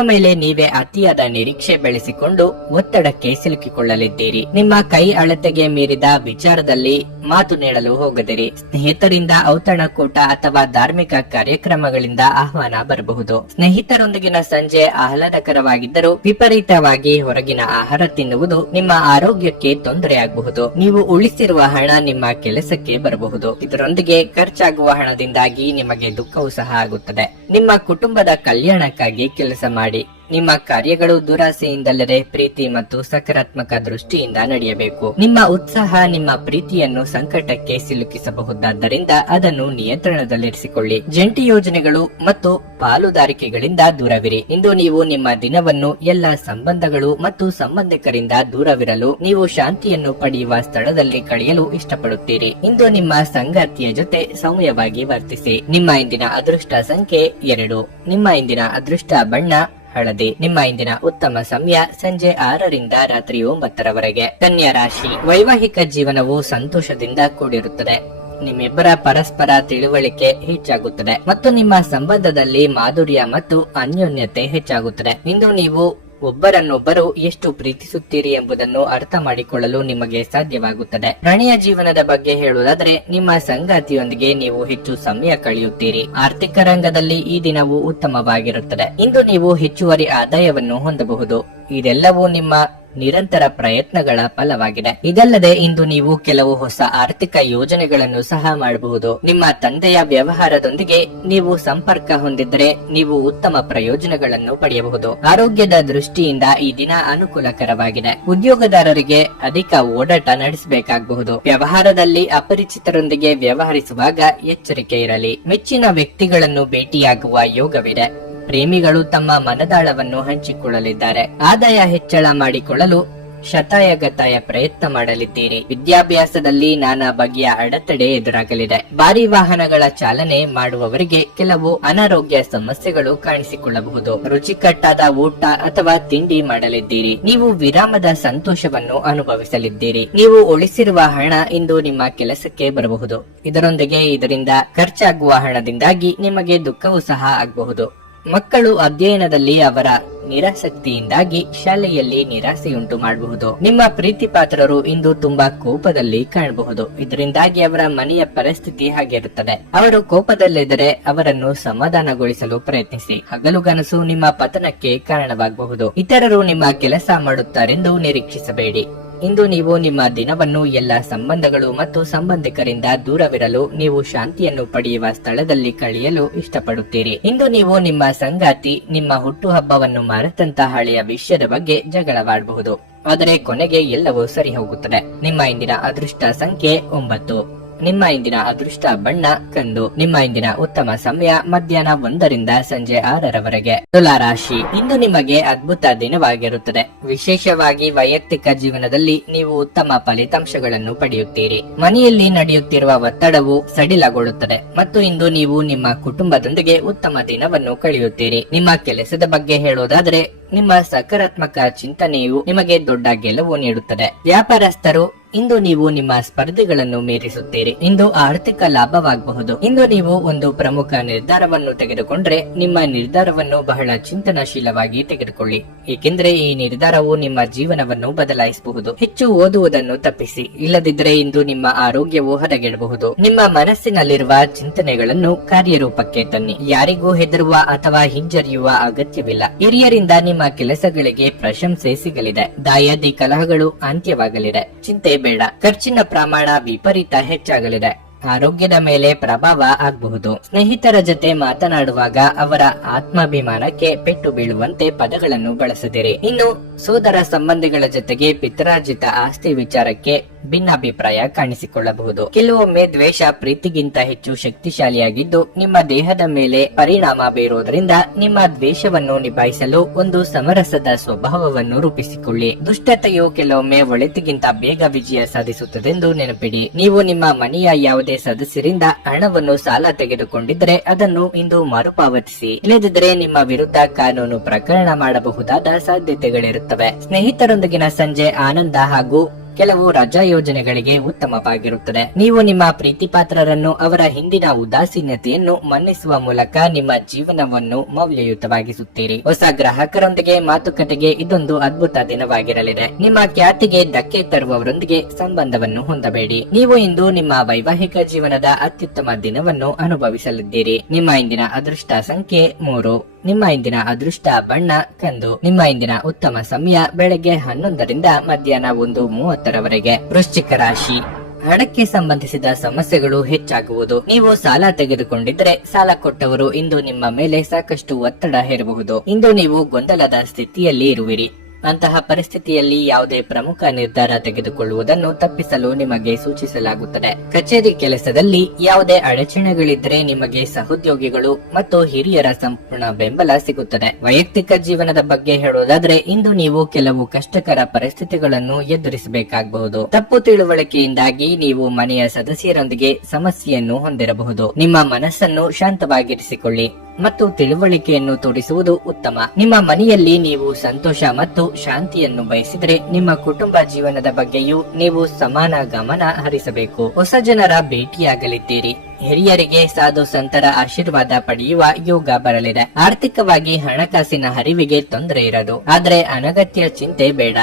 ಮೇಲೆ ನೀವೇ ಅತಿಯಾದ ನಿರೀಕ್ಷೆ ಬೆಳೆಸಿಕೊಂಡು ಒತ್ತಡಕ್ಕೆ ಸಿಲುಕಿಕೊಳ್ಳಲಿದ್ದೀರಿ. ನಿಮ್ಮ ಕೈ ಅಳತೆಗೆ ಮೀರಿದ ವಿಚಾರದಲ್ಲಿ ಮಾತು ನೀಡಲು ಹೋಗದಿರಿ. ಸ್ನೇಹಿತರಿಂದ ಔತಣಕೂಟ ಅಥವಾ ಧಾರ್ಮಿಕ ಕಾರ್ಯಕ್ರಮಗಳಿಂದ ಆಹ್ವಾನ ಬರಬಹುದು. ಸ್ನೇಹಿತರೊಂದಿಗಿನ ಸಂಜೆ ಆಹ್ಲಾದಕರವಾಗಿದ್ದರೂ ವಿಪರೀತವಾಗಿ ಹೊರಗಿನ ಆಹಾರ ತಿನ್ನುವುದು ನಿಮ್ಮ ಆರೋಗ್ಯಕ್ಕೆ ತೊಂದರೆಯಾಗಬಹುದು. ನೀವು ಉಳಿಸಿರುವ ಹಣ ನಿಮ್ಮ ಕೆಲಸಕ್ಕೆ ಬರಬಹುದು. ಇದರೊಂದಿಗೆ ಖರ್ಚಾಗುವ ಹಣದಿಂದಾಗಿ ನಿಮಗೆ ದುಃಖವೂ ಸಹ ಆಗುತ್ತದೆ. ನಿಮ್ಮ ಕುಟುಂಬದ ಕಲ್ಯಾಣಕ್ಕಾಗಿ ಕೆಲಸ ಮಾಡಿ. ನಿಮ್ಮ ಕಾರ್ಯಗಳು ದುರಾಸೆಯಿಂದಲ್ಲದೆ ಪ್ರೀತಿ ಮತ್ತು ಸಕಾರಾತ್ಮಕ ದೃಷ್ಟಿಯಿಂದ ನಡೆಯಬೇಕು. ನಿಮ್ಮ ಉತ್ಸಾಹ ನಿಮ್ಮ ಪ್ರೀತಿಯನ್ನು ಸಂಕಟಕ್ಕೆ ಸಿಲುಕಿಸಬಹುದಾದ್ದರಿಂದ ಅದನ್ನು ನಿಯಂತ್ರಣದಲ್ಲಿರಿಸಿಕೊಳ್ಳಿ. ಜಂಟಿ ಯೋಜನೆಗಳು ಮತ್ತು ಪಾಲುದಾರಿಕೆಗಳಿಂದ ದೂರವಿರಿ. ಇಂದು ನೀವು ನಿಮ್ಮ ದಿನವನ್ನು ಎಲ್ಲ ಸಂಬಂಧಗಳು ಮತ್ತು ಸಂಬಂಧಿಕರಿಂದ ದೂರವಿರಲು ನೀವು ಶಾಂತಿಯನ್ನು ಪಡೆಯುವ ಸ್ಥಳದಲ್ಲಿ ಕಳೆಯಲು ಇಷ್ಟಪಡುತ್ತೀರಿ. ಇಂದು ನಿಮ್ಮ ಸಂಗಾತಿಯ ಜೊತೆ ಸೌಮ್ಯವಾಗಿ ವರ್ತಿಸಿ. ನಿಮ್ಮ ಇಂದಿನ ಅದೃಷ್ಟ ಸಂಖ್ಯೆ 2. ನಿಮ್ಮ ಇಂದಿನ ಅದೃಷ್ಟ ಬಣ್ಣ ಹಳದಿ. ನಿಮ್ಮ ಇಂದಿನ ಉತ್ತಮ ಸಮಯ ಸಂಜೆ 6ರಿಂದ ರಾತ್ರಿ 9ರವರೆಗೆ. ಕನ್ಯಾ ರಾಶಿ. ವೈವಾಹಿಕ ಜೀವನವು ಸಂತೋಷದಿಂದ ಕೂಡಿರುತ್ತದೆ. ನಿಮ್ಮಿಬ್ಬರ ಪರಸ್ಪರ ತಿಳುವಳಿಕೆ ಹೆಚ್ಚಾಗುತ್ತದೆ ಮತ್ತು ನಿಮ್ಮ ಸಂಬಂಧದಲ್ಲಿ ಮಾಧುರ್ಯ ಮತ್ತು ಅನ್ಯೋನ್ಯತೆ ಹೆಚ್ಚಾಗುತ್ತದೆ. ಇಂದು ನೀವು ಒಬ್ಬರನ್ನೊಬ್ಬರು ಎಷ್ಟು ಪ್ರೀತಿಸುತ್ತೀರಿ ಎಂಬುದನ್ನು ಅರ್ಥ ಮಾಡಿಕೊಳ್ಳಲು ನಿಮಗೆ ಸಾಧ್ಯವಾಗುತ್ತದೆ. ಪ್ರಣಯ ಜೀವನದ ಬಗ್ಗೆ ಹೇಳುವುದಾದರೆ ನಿಮ್ಮ ಸಂಗಾತಿಯೊಂದಿಗೆ ನೀವು ಹೆಚ್ಚು ಸಮಯ ಕಳೆಯುತ್ತೀರಿ. ಆರ್ಥಿಕ ರಂಗದಲ್ಲಿ ಈ ದಿನವು ಉತ್ತಮವಾಗಿರುತ್ತದೆ. ಇಂದು ನೀವು ಹೆಚ್ಚುವರಿ ಆದಾಯವನ್ನು ಹೊಂದಬಹುದು. ಇದೆಲ್ಲವೂ ನಿಮ್ಮ ನಿರಂತರ ಪ್ರಯತ್ನಗಳ ಫಲವಾಗಿದೆ. ಇದಲ್ಲದೆ ಇಂದು ನೀವು ಕೆಲವು ಹೊಸ ಆರ್ಥಿಕ ಯೋಜನೆಗಳನ್ನು ಸಹ ಮಾಡಬಹುದು. ನಿಮ್ಮ ತಂದೆಯ ವ್ಯವಹಾರದೊಂದಿಗೆ ನೀವು ಸಂಪರ್ಕ ಹೊಂದಿದ್ದರೆ ನೀವು ಉತ್ತಮ ಪ್ರಯೋಜನಗಳನ್ನು ಪಡೆಯಬಹುದು. ಆರೋಗ್ಯದ ದೃಷ್ಟಿಯಿಂದ ಈ ದಿನ ಅನುಕೂಲಕರವಾಗಿದೆ. ಉದ್ಯೋಗದಾರರಿಗೆ ಅಧಿಕ ಓಡಾಟ ನಡೆಸಬೇಕಾಗಬಹುದು. ವ್ಯವಹಾರದಲ್ಲಿ ಅಪರಿಚಿತರೊಂದಿಗೆ ವ್ಯವಹರಿಸುವಾಗ ಎಚ್ಚರಿಕೆ ಇರಲಿ. ಮೆಚ್ಚಿನ ವ್ಯಕ್ತಿಗಳನ್ನು ಭೇಟಿಯಾಗುವ ಯೋಗವಿದೆ. ಪ್ರೇಮಿಗಳು ತಮ್ಮ ಮನದಾಳವನ್ನು ಹಂಚಿಕೊಳ್ಳಲಿದ್ದಾರೆ. ಆದಾಯ ಹೆಚ್ಚಳ ಮಾಡಿಕೊಳ್ಳಲು ಶತಾಯಗತಾಯ ಪ್ರಯತ್ನ ಮಾಡಲಿದ್ದೀರಿ. ವಿದ್ಯಾಭ್ಯಾಸದಲ್ಲಿ ನಾನಾ ಬಗೆಯ ಅಡೆತಡೆ ಎದುರಾಗಲಿದೆ. ಭಾರಿ ವಾಹನಗಳ ಚಾಲನೆ ಮಾಡುವವರಿಗೆ ಕೆಲವು ಅನಾರೋಗ್ಯ ಸಮಸ್ಯೆಗಳು ಕಾಣಿಸಿಕೊಳ್ಳಬಹುದು. ರುಚಿಕಟ್ಟಾದ ಊಟ ಅಥವಾ ತಿಂಡಿ ಮಾಡಲಿದ್ದೀರಿ. ನೀವು ವಿರಾಮದ ಸಂತೋಷವನ್ನು ಅನುಭವಿಸಲಿದ್ದೀರಿ. ನೀವು ಉಳಿಸಿರುವ ಹಣ ಇಂದು ನಿಮ್ಮ ಕೆಲಸಕ್ಕೆ ಬರಬಹುದು. ಇದರಿಂದ ಖರ್ಚಾಗುವ ಹಣದಿಂದಾಗಿ ನಿಮಗೆ ದುಃಖವೂ ಸಹ ಆಗಬಹುದು. ಮಕ್ಕಳು ಅಧ್ಯಯನದಲ್ಲಿ ಅವರ ನಿರಾಸಕ್ತಿಯಿಂದಾಗಿ ಶಾಲೆಯಲ್ಲಿ ನಿರಾಸೆಯುಂಟು ಮಾಡಬಹುದು. ನಿಮ್ಮ ಪ್ರೀತಿ ಪಾತ್ರರು ಇಂದು ತುಂಬಾ ಕೋಪದಲ್ಲಿ ಕಾಣಬಹುದು. ಇದರಿಂದಾಗಿ ಅವರ ಮನೆಯ ಪರಿಸ್ಥಿತಿ ಹಾಗಿರುತ್ತದೆ. ಅವರು ಕೋಪದಲ್ಲಿದ್ದರೆ ಅವರನ್ನು ಸಮಾಧಾನಗೊಳಿಸಲು ಪ್ರಯತ್ನಿಸಿ. ಹಗಲುಗನಸು ನಿಮ್ಮ ಪತನಕ್ಕೆ ಕಾರಣವಾಗಬಹುದು. ಇತರರು ನಿಮ್ಮ ಕೆಲಸ ಮಾಡುತ್ತಾರೆಂದು ನಿರೀಕ್ಷಿಸಬೇಡಿ. ಇಂದು ನೀವು ನಿಮ್ಮ ದಿನವನ್ನು ಎಲ್ಲ ಸಂಬಂಧಗಳು ಮತ್ತು ಸಂಬಂಧಿಕರಿಂದ ದೂರವಿರಲು ನೀವು ಶಾಂತಿಯನ್ನು ಪಡೆಯುವ ಸ್ಥಳದಲ್ಲಿ ಕಳೆಯಲು ಇಷ್ಟಪಡುತ್ತೀರಿ. ಇಂದು ನೀವು ನಿಮ್ಮ ಸಂಗಾತಿ ನಿಮ್ಮ ಹುಟ್ಟುಹಬ್ಬವನ್ನು ಮರೆತಂತಹ ಹಳೆಯ ವಿಷಯದ ಬಗ್ಗೆ ಜಗಳವಾಡಬಹುದು. ಆದರೆ ಕೊನೆಗೆ ಎಲ್ಲವೂ ಸರಿ ಹೋಗುತ್ತದೆ. ನಿಮ್ಮ ಇಂದಿನ ಅದೃಷ್ಟ ಸಂಖ್ಯೆ 9. ನಿಮ್ಮ ಇಂದಿನ ಅದೃಷ್ಟ ಬಣ್ಣ ಕಂದು. ನಿಮ್ಮ ಇಂದಿನ ಉತ್ತಮ ಸಮಯ ಮಧ್ಯಾಹ್ನ 1ರಿಂದ ಸಂಜೆ 6ರವರೆಗೆ. ತುಲಾ ರಾಶಿ. ಇಂದು ನಿಮಗೆ ಅದ್ಭುತ ದಿನವಾಗಿರುತ್ತದೆ. ವಿಶೇಷವಾಗಿ ವೈಯಕ್ತಿಕ ಜೀವನದಲ್ಲಿ ನೀವು ಉತ್ತಮ ಫಲಿತಾಂಶಗಳನ್ನು ಪಡೆಯುತ್ತೀರಿ. ಮನೆಯಲ್ಲಿ ನಡೆಯುತ್ತಿರುವ ಒತ್ತಡವು ಸಡಿಲಗೊಳ್ಳುತ್ತದೆ ಮತ್ತು ಇಂದು ನೀವು ನಿಮ್ಮ ಕುಟುಂಬದೊಂದಿಗೆ ಉತ್ತಮ ದಿನವನ್ನು ಕಳೆಯುತ್ತೀರಿ. ನಿಮ್ಮ ಕೆಲಸದ ಬಗ್ಗೆ ಹೇಳೋದಾದರೆ ನಿಮ್ಮ ಸಕಾರಾತ್ಮಕ ಚಿಂತನೆಯು ನಿಮಗೆ ದೊಡ್ಡ ಗೆಲುವು ನೀಡುತ್ತದೆ. ವ್ಯಾಪಾರಸ್ಥರು ಇಂದು ನೀವು ನಿಮ್ಮ ಸ್ಪರ್ಧಿಗಳನ್ನು ಮೀರಿಸುತ್ತೀರಿ. ಇಂದು ಆರ್ಥಿಕ ಲಾಭವಾಗಬಹುದು. ಇಂದು ನೀವು ಒಂದು ಪ್ರಮುಖ ನಿರ್ಧಾರವನ್ನು ತೆಗೆದುಕೊಂಡ್ರೆ ನಿಮ್ಮ ನಿರ್ಧಾರವನ್ನು ಬಹಳ ಚಿಂತನಶೀಲವಾಗಿ ತೆಗೆದುಕೊಳ್ಳಿ, ಏಕೆಂದರೆ ಈ ನಿರ್ಧಾರವು ನಿಮ್ಮ ಜೀವನವನ್ನು ಬದಲಾಯಿಸಬಹುದು. ಹೆಚ್ಚು ಓದುವುದನ್ನು ತಪ್ಪಿಸಿ, ಇಲ್ಲದಿದ್ದರೆ ಇಂದು ನಿಮ್ಮ ಆರೋಗ್ಯವು ಹದಗೆಡಬಹುದು. ನಿಮ್ಮ ಮನಸ್ಸಿನಲ್ಲಿರುವ ಚಿಂತನೆಗಳನ್ನು ಕಾರ್ಯರೂಪಕ್ಕೆ ತನ್ನಿ. ಯಾರಿಗೂ ಹೆದರುವ ಅಥವಾ ಹಿಂಜರಿಯುವ ಅಗತ್ಯವಿಲ್ಲ. ಹಿರಿಯರಿಂದ ನಿಮ್ಮ ಕೆಲಸಗಳಿಗೆ ಪ್ರಶಂಸೆ ಸಿಗಲಿದೆ. ದಾಯಾದಿ ಕಲಹಗಳು ಅಂತ್ಯವಾಗಲಿದೆ. ಚಿಂತೆ ಬೇಡ. ಖರ್ಚಿನ ಪ್ರಮಾಣ ವಿಪರೀತ ಹೆಚ್ಚಾಗಲಿದೆ. ಆರೋಗ್ಯದ ಮೇಲೆ ಪ್ರಭಾವ ಆಗಬಹುದು. ಸ್ನೇಹಿತರ ಜೊತೆ ಮಾತನಾಡುವಾಗ ಅವರ ಆತ್ಮಾಭಿಮಾನಕ್ಕೆ ಪೆಟ್ಟು ಬೀಳುವಂತೆ ಪದಗಳನ್ನು ಬಳಸದಿರಿ. ಇನ್ನು ಸೋದರ ಸಂಬಂಧಿಗಳ ಜೊತೆಗೆ ಪಿತ್ರಾರ್ಜಿತ ಆಸ್ತಿ ವಿಚಾರಕ್ಕೆ ಭಿನ್ನಾಭಿಪ್ರಾಯ ಕಾಣಿಸಿಕೊಳ್ಳಬಹುದು. ಕೆಲವೊಮ್ಮೆ ದ್ವೇಷ ಪ್ರೀತಿಗಿಂತ ಹೆಚ್ಚು ಶಕ್ತಿಶಾಲಿಯಾಗಿದ್ದು ನಿಮ್ಮ ದೇಹದ ಮೇಲೆ ಪರಿಣಾಮ ಬೀರುವುದರಿಂದ ನಿಮ್ಮ ದ್ವೇಷವನ್ನು ನಿಭಾಯಿಸಲು ಒಂದು ಸಮರಸದ ಸ್ವಭಾವವನ್ನು ರೂಪಿಸಿಕೊಳ್ಳಿ. ದುಷ್ಟತೆಯು ಕೆಲವೊಮ್ಮೆ ಒಳಿತಿಗಿಂತ ಬೇಗ ವಿಜಯ ಸಾಧಿಸುತ್ತದೆಂದು ನೆನಪಿಡಿ. ನೀವು ನಿಮ್ಮ ಮನೆಯ ಯಾವುದೇ ಸದಸ್ಯರಿಂದ ಹಣವನ್ನು ಸಾಲ ತೆಗೆದುಕೊಂಡಿದ್ದರೆ ಅದನ್ನು ಇಂದು ಮರುಪಾವತಿಸಿ. ಇಲ್ಲದಿದ್ದರೆ ನಿಮ್ಮ ವಿರುದ್ಧ ಕಾನೂನು ಪ್ರಕರಣ ಮಾಡಬಹುದಾದ ಸಾಧ್ಯತೆಗಳಿರುತ್ತವೆ. ಸ್ನೇಹಿತರೊಂದಿಗಿನ ಸಂಜೆ ಆನಂದ ಹಾಗೂ ಕೆಲವು ರಜಾ ಯೋಜನೆಗಳಿಗೆ ಉತ್ತಮವಾಗಿರುತ್ತದೆ. ನೀವು ನಿಮ್ಮ ಪ್ರೀತಿ ಪಾತ್ರರನ್ನು ಅವರ ಹಿಂದಿನ ಉದಾಸೀನತೆಯನ್ನು ಮನ್ನಿಸುವ ಮೂಲಕ ನಿಮ್ಮ ಜೀವನವನ್ನು ಮೌಲ್ಯಯುತವಾಗಿಸುತ್ತೀರಿ. ಹೊಸ ಗ್ರಾಹಕರೊಂದಿಗೆ ಮಾತುಕತೆಗೆ ಇದೊಂದು ಅದ್ಭುತ ದಿನವಾಗಿರಲಿದೆ. ನಿಮ್ಮ ಖ್ಯಾತಿಗೆ ಧಕ್ಕೆ ತರುವವರೊಂದಿಗೆ ಸಂಬಂಧವನ್ನು ಹೊಂದಬೇಡಿ. ನೀವು ಇಂದು ನಿಮ್ಮ ವೈವಾಹಿಕ ಜೀವನದ ಅತ್ಯುತ್ತಮ ದಿನವನ್ನು ಅನುಭವಿಸಲಿದ್ದೀರಿ. ನಿಮ್ಮ ಇಂದಿನ ಅದೃಷ್ಟ ಸಂಖ್ಯೆ 3. ನಿಮ್ಮ ಇಂದಿನ ಅದೃಷ್ಟ ಬಣ್ಣ ಕಂದು. ನಿಮ್ಮ ಇಂದಿನ ಉತ್ತಮ ಸಮಯ ಬೆಳಗ್ಗೆ 11ರಿಂದ ಮಧ್ಯಾಹ್ನ 1:30ರವರೆಗೆ. ವೃಶ್ಚಿಕ ರಾಶಿ, ಹಣಕ್ಕೆ ಸಂಬಂಧಿಸಿದ ಸಮಸ್ಯೆಗಳು ಹೆಚ್ಚಾಗುವುದು. ನೀವು ಸಾಲ ತೆಗೆದುಕೊಂಡಿದ್ದರೆ ಸಾಲ ಕೊಟ್ಟವರು ಇಂದು ನಿಮ್ಮ ಮೇಲೆ ಸಾಕಷ್ಟು ಒತ್ತಡ ಹೇರಬಹುದು. ಇಂದು ನೀವು ಗೊಂದಲದ ಸ್ಥಿತಿಯಲ್ಲಿ ಇರುವಿರಿ. ಅಂತಹ ಪರಿಸ್ಥಿತಿಯಲ್ಲಿ ಯಾವುದೇ ಪ್ರಮುಖ ನಿರ್ಧಾರ ತೆಗೆದುಕೊಳ್ಳುವುದನ್ನು ತಪ್ಪಿಸಲು ನಿಮಗೆ ಸೂಚಿಸಲಾಗುತ್ತದೆ. ಕಚೇರಿ ಕೆಲಸದಲ್ಲಿ ಯಾವುದೇ ಅಡಚಣೆಗಳಿದ್ದರೆ ನಿಮಗೆ ಸಹೋದ್ಯೋಗಿಗಳು ಮತ್ತು ಹಿರಿಯರ ಸಂಪೂರ್ಣ ಬೆಂಬಲ ಸಿಗುತ್ತದೆ. ವೈಯಕ್ತಿಕ ಜೀವನದ ಬಗ್ಗೆ ಹೇಳುವುದಾದ್ರೆ ಇಂದು ನೀವು ಕೆಲವು ಕಷ್ಟಕರ ಪರಿಸ್ಥಿತಿಗಳನ್ನು ಎದುರಿಸಬೇಕಾಗಬಹುದು. ತಪ್ಪು ತಿಳುವಳಿಕೆಯಿಂದಾಗಿ ನೀವು ಮನೆಯ ಸದಸ್ಯರೊಂದಿಗೆ ಸಮಸ್ಯೆಯನ್ನು ಹೊಂದಿರಬಹುದು. ನಿಮ್ಮ ಮನಸ್ಸನ್ನು ಶಾಂತವಾಗಿರಿಸಿಕೊಳ್ಳಿ ಮತ್ತು ತಿಳುವಳಿಕೆಯನ್ನು ತೋರಿಸುವುದು ಉತ್ತಮ. ನಿಮ್ಮ ಮನೆಯಲ್ಲಿ ನೀವು ಸಂತೋಷ ಮತ್ತು ಶಾಂತಿಯನ್ನು ಬಯಸಿದರೆ ನಿಮ್ಮ ಕುಟುಂಬ ಜೀವನದ ಬಗ್ಗೆಯೂ ನೀವು ಸಮಾನ ಗಮನ ಹರಿಸಬೇಕು. ಹೊಸ ಜನರ ಭೇಟಿಯಾಗಲಿದ್ದೀರಿ. ಹಿರಿಯರಿಗೆ ಸಾಧು ಸಂತರ ಆಶೀರ್ವಾದ ಪಡೆಯುವ ಯೋಗ ಬರಲಿದೆ. ಆರ್ಥಿಕವಾಗಿ ಹಣಕಾಸಿನ ಹರಿವಿಗೆ ತೊಂದರೆ ಇರದು, ಆದರೆ ಅನಗತ್ಯ ಚಿಂತೆ ಬೇಡ.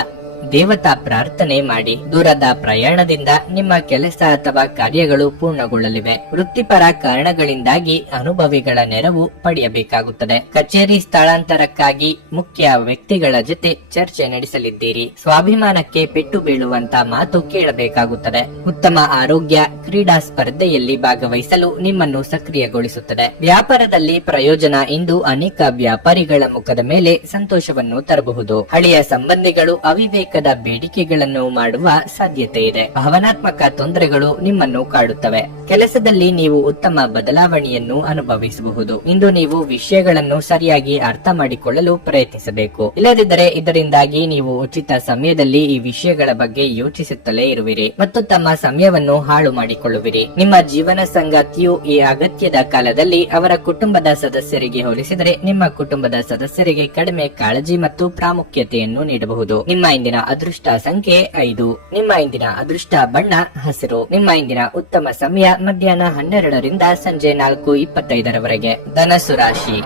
ದೇವತಾ ಪ್ರಾರ್ಥನೆ ಮಾಡಿ. ದೂರದ ಪ್ರಯಾಣದಿಂದ ನಿಮ್ಮ ಕೆಲಸ ಅಥವಾ ಕಾರ್ಯಗಳು ಪೂರ್ಣಗೊಳ್ಳಲಿವೆ. ವೃತ್ತಿಪರ ಕಾರಣಗಳಿಂದಾಗಿ ಅನುಭವಿಗಳ ನೆರವು ಪಡೆಯಬೇಕಾಗುತ್ತದೆ. ಕಚೇರಿ ಸ್ಥಳಾಂತರಕ್ಕಾಗಿ ಮುಖ್ಯ ವ್ಯಕ್ತಿಗಳ ಜೊತೆ ಚರ್ಚೆ ನಡೆಸಲಿದ್ದೀರಿ. ಸ್ವಾಭಿಮಾನಕ್ಕೆ ಪೆಟ್ಟು ಬೀಳುವಂತ ಮಾತು ಕೇಳಬೇಕಾಗುತ್ತದೆ. ಉತ್ತಮ ಆರೋಗ್ಯ ಕ್ರೀಡಾ ಸ್ಪರ್ಧೆಯಲ್ಲಿ ಭಾಗವಹಿಸಲು ನಿಮ್ಮನ್ನು ಸಕ್ರಿಯಗೊಳಿಸುತ್ತದೆ. ವ್ಯಾಪಾರದಲ್ಲಿ ಪ್ರಯೋಜನ ಇಂದು ಅನೇಕ ವ್ಯಾಪಾರಿಗಳ ಮುಖದ ಮೇಲೆ ಸಂತೋಷವನ್ನು ತರಬಹುದು. ಹಳೆಯ ಸಂಬಂಧಿಗಳು ಅವಿವೇಕದ ಬೇಡಿಕೆಗಳನ್ನು ಮಾಡುವ ಸಾಧ್ಯತೆ ಇದೆ. ಭಾವನಾತ್ಮಕ ತೊಂದರೆಗಳು ನಿಮ್ಮನ್ನು ಕಾಡುತ್ತವೆ. ಕೆಲಸದಲ್ಲಿ ನೀವು ಉತ್ತಮ ಬದಲಾವಣೆಯನ್ನು ಅನುಭವಿಸಬಹುದು. ಇಂದು ನೀವು ವಿಷಯಗಳನ್ನು ಸರಿಯಾಗಿ ಅರ್ಥ ಮಾಡಿಕೊಳ್ಳಲು ಪ್ರಯತ್ನಿಸಬೇಕು. ಇಲ್ಲದಿದ್ದರೆ ಇದರಿಂದಾಗಿ ನೀವು ಉಚಿತ ಸಮಯದಲ್ಲಿ ಈ ವಿಷಯಗಳ ಬಗ್ಗೆ ಯೋಚಿಸುತ್ತಲೇ ಇರುವಿರಿ ಮತ್ತು ತಮ್ಮ ಸಮಯವನ್ನು ಹಾಳು ಮಾಡಿಕೊಳ್ಳುವಿರಿ. ನಿಮ್ಮ ಜೀವನ ಸಂಗಾತಿಯು ಈ ಅಗತ್ಯದ ಕಾಲದಲ್ಲಿ ಅವರ ಕುಟುಂಬದ ಸದಸ್ಯರಿಗೆ ಹೋಲಿಸಿದರೆ ನಿಮ್ಮ ಕುಟುಂಬದ ಸದಸ್ಯರಿಗೆ ಕಡಿಮೆ ಕಾಳಜಿ ಮತ್ತು ಪ್ರಾಮುಖ್ಯತೆಯನ್ನು ನೀಡಬಹುದು. ನಿಮ್ಮ ಇಂದಿನ ಅದೃಷ್ಟ ಸಂಖ್ಯೆ 5. ನಿಮ್ಮ ಇಂದಿನ ಅದೃಷ್ಟ ಬಣ್ಣ ಹಸಿರು. ನಿಮ್ಮ ಇಂದಿನ ಉತ್ತಮ ಸಮಯ ಮಧ್ಯಾಹ್ನ 12ರಿಂದ ಸಂಜೆ 4:25ರವರೆಗೆ. ಧನಸ್ಸು ರಾಶಿ,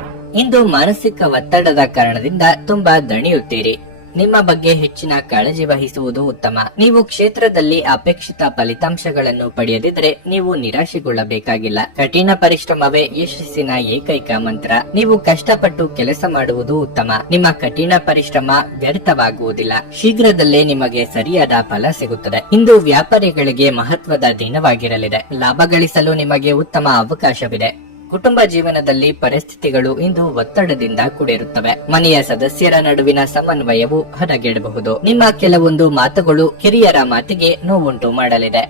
ಇಂದು ಮಾನಸಿಕ ಒತ್ತಡದ ಕಾರಣದಿಂದ ತುಂಬಾ ದಣಿಯುತ್ತೀರಿ. ನಿಮ್ಮ ಬಗ್ಗೆ ಹೆಚ್ಚಿನ ಕಾಳಜಿ ವಹಿಸುವುದು ಉತ್ತಮ. ನೀವು ಕ್ಷೇತ್ರದಲ್ಲಿ ಅಪೇಕ್ಷಿತ ಫಲಿತಾಂಶಗಳನ್ನು ಪಡೆಯದಿದ್ದರೆ ನೀವು ನಿರಾಶೆಗೊಳ್ಳಬೇಕಾಗಿಲ್ಲ. ಕಠಿಣ ಪರಿಶ್ರಮವೇ ಯಶಸ್ಸಿನ ಏಕೈಕ ಮಂತ್ರ. ನೀವು ಕಷ್ಟಪಟ್ಟು ಕೆಲಸ ಮಾಡುವುದು ಉತ್ತಮ. ನಿಮ್ಮ ಕಠಿಣ ಪರಿಶ್ರಮ ವ್ಯರ್ಥವಾಗುವುದಿಲ್ಲ. ಶೀಘ್ರದಲ್ಲೇ ನಿಮಗೆ ಸರಿಯಾದ ಫಲ ಸಿಗುತ್ತದೆ. ಇಂದು ವ್ಯಾಪಾರಿಗಳಿಗೆ ಮಹತ್ವದ ದಿನವಾಗಿರಲಿದೆ. ಲಾಭ ಗಳಿಸಲು ನಿಮಗೆ ಉತ್ತಮ ಅವಕಾಶವಿದೆ. ಕುಟುಂಬ ಜೀವನದಲ್ಲಿ ಪರಿಸ್ಥಿತಿಗಳು ಇಂದು ಒತ್ತಡದಿಂದ ಕೂಡಿರುತ್ತವೆ. ಮನೆಯ ಸದಸ್ಯರ ನಡುವಿನ ಸಮನ್ವಯವು ಹದಗೆಡಬಹುದು. ನಿಮ್ಮ ಕೆಲವೊಂದು ಮಾತುಗಳು ಹಿರಿಯರ ಮಾತಿಗೆ ನೋವುಂಟು ಮಾಡಲಿದೆ.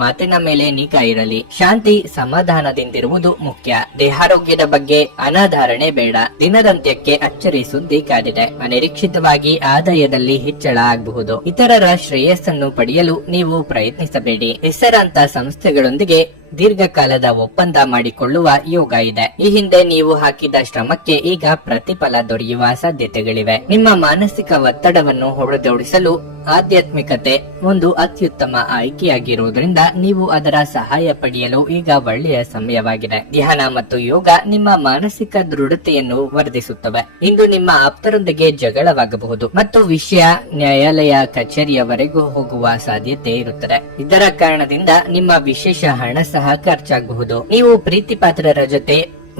ಮಾತಿನ ಮೇಲೆ ನಿಗಾ ಇರಲಿ. ಶಾಂತಿ ಸಮಾಧಾನದಿಂದಿರುವುದು ಮುಖ್ಯ. ದೇಹಾರೋಗ್ಯದ ಬಗ್ಗೆ ಅನಾಧಾರಣೆ ಬೇಡ. ದಿನದಂತ್ಯಕ್ಕೆ ಅಚ್ಚರಿ ಸುದ್ದಿ ಕಾದಿದೆ. ಅನಿರೀಕ್ಷಿತವಾಗಿ ಆದಾಯದಲ್ಲಿ ಹೆಚ್ಚಳ ಆಗಬಹುದು. ಇತರರ ಶ್ರೇಯಸ್ಸನ್ನು ಪಡೆಯಲು ನೀವು ಪ್ರಯತ್ನಿಸಬೇಡಿ. ಹೆಸರಾಂತ ಸಂಸ್ಥೆಗಳೊಂದಿಗೆ ದೀರ್ಘಕಾಲದ ಒಪ್ಪಂದ ಮಾಡಿಕೊಳ್ಳುವ ಯೋಗ ಇದೆ. ಈ ಹಿಂದೆ ನೀವು ಹಾಕಿದ ಶ್ರಮಕ್ಕೆ ಈಗ ಪ್ರತಿಫಲ ದೊರೆಯುವ ಸಾಧ್ಯತೆಗಳಿವೆ. ನಿಮ್ಮ ಮಾನಸಿಕ ಒತ್ತಡವನ್ನು ಹೊಡೆದೋಡಿಸಲು ಆಧ್ಯಾತ್ಮಿಕತೆ ಒಂದು ಅತ್ಯುತ್ತಮ ಆಯ್ಕೆಯಾಗಿರುವುದರಿಂದ ನೀವು ಅದರ ಸಹಾಯ ಪಡೆಯಲು ಈಗ ಒಳ್ಳೆಯ ಸಮಯವಾಗಿದೆ. ಧ್ಯಾನ ಮತ್ತು ಯೋಗ ನಿಮ್ಮ ಮಾನಸಿಕ ದೃಢತೆಯನ್ನು ವರ್ಧಿಸುತ್ತವೆ. ಇಂದು ನಿಮ್ಮ ಆಪ್ತರೊಂದಿಗೆ ಜಗಳವಾಗಬಹುದು ಮತ್ತು ವಿಷಯ ನ್ಯಾಯಾಲಯ ಕಚೇರಿಯವರೆಗೂ ಹೋಗುವ ಸಾಧ್ಯತೆ ಇರುತ್ತದೆ. ಇದರ ಕಾರಣದಿಂದ ನಿಮ್ಮ ವಿಶೇಷ ಹಣ ಸಹ ಖರ್ಚಾಗಬಹುದು. ನೀವು ಪ್ರೀತಿ ಪಾತ್ರರ ಜೊತೆ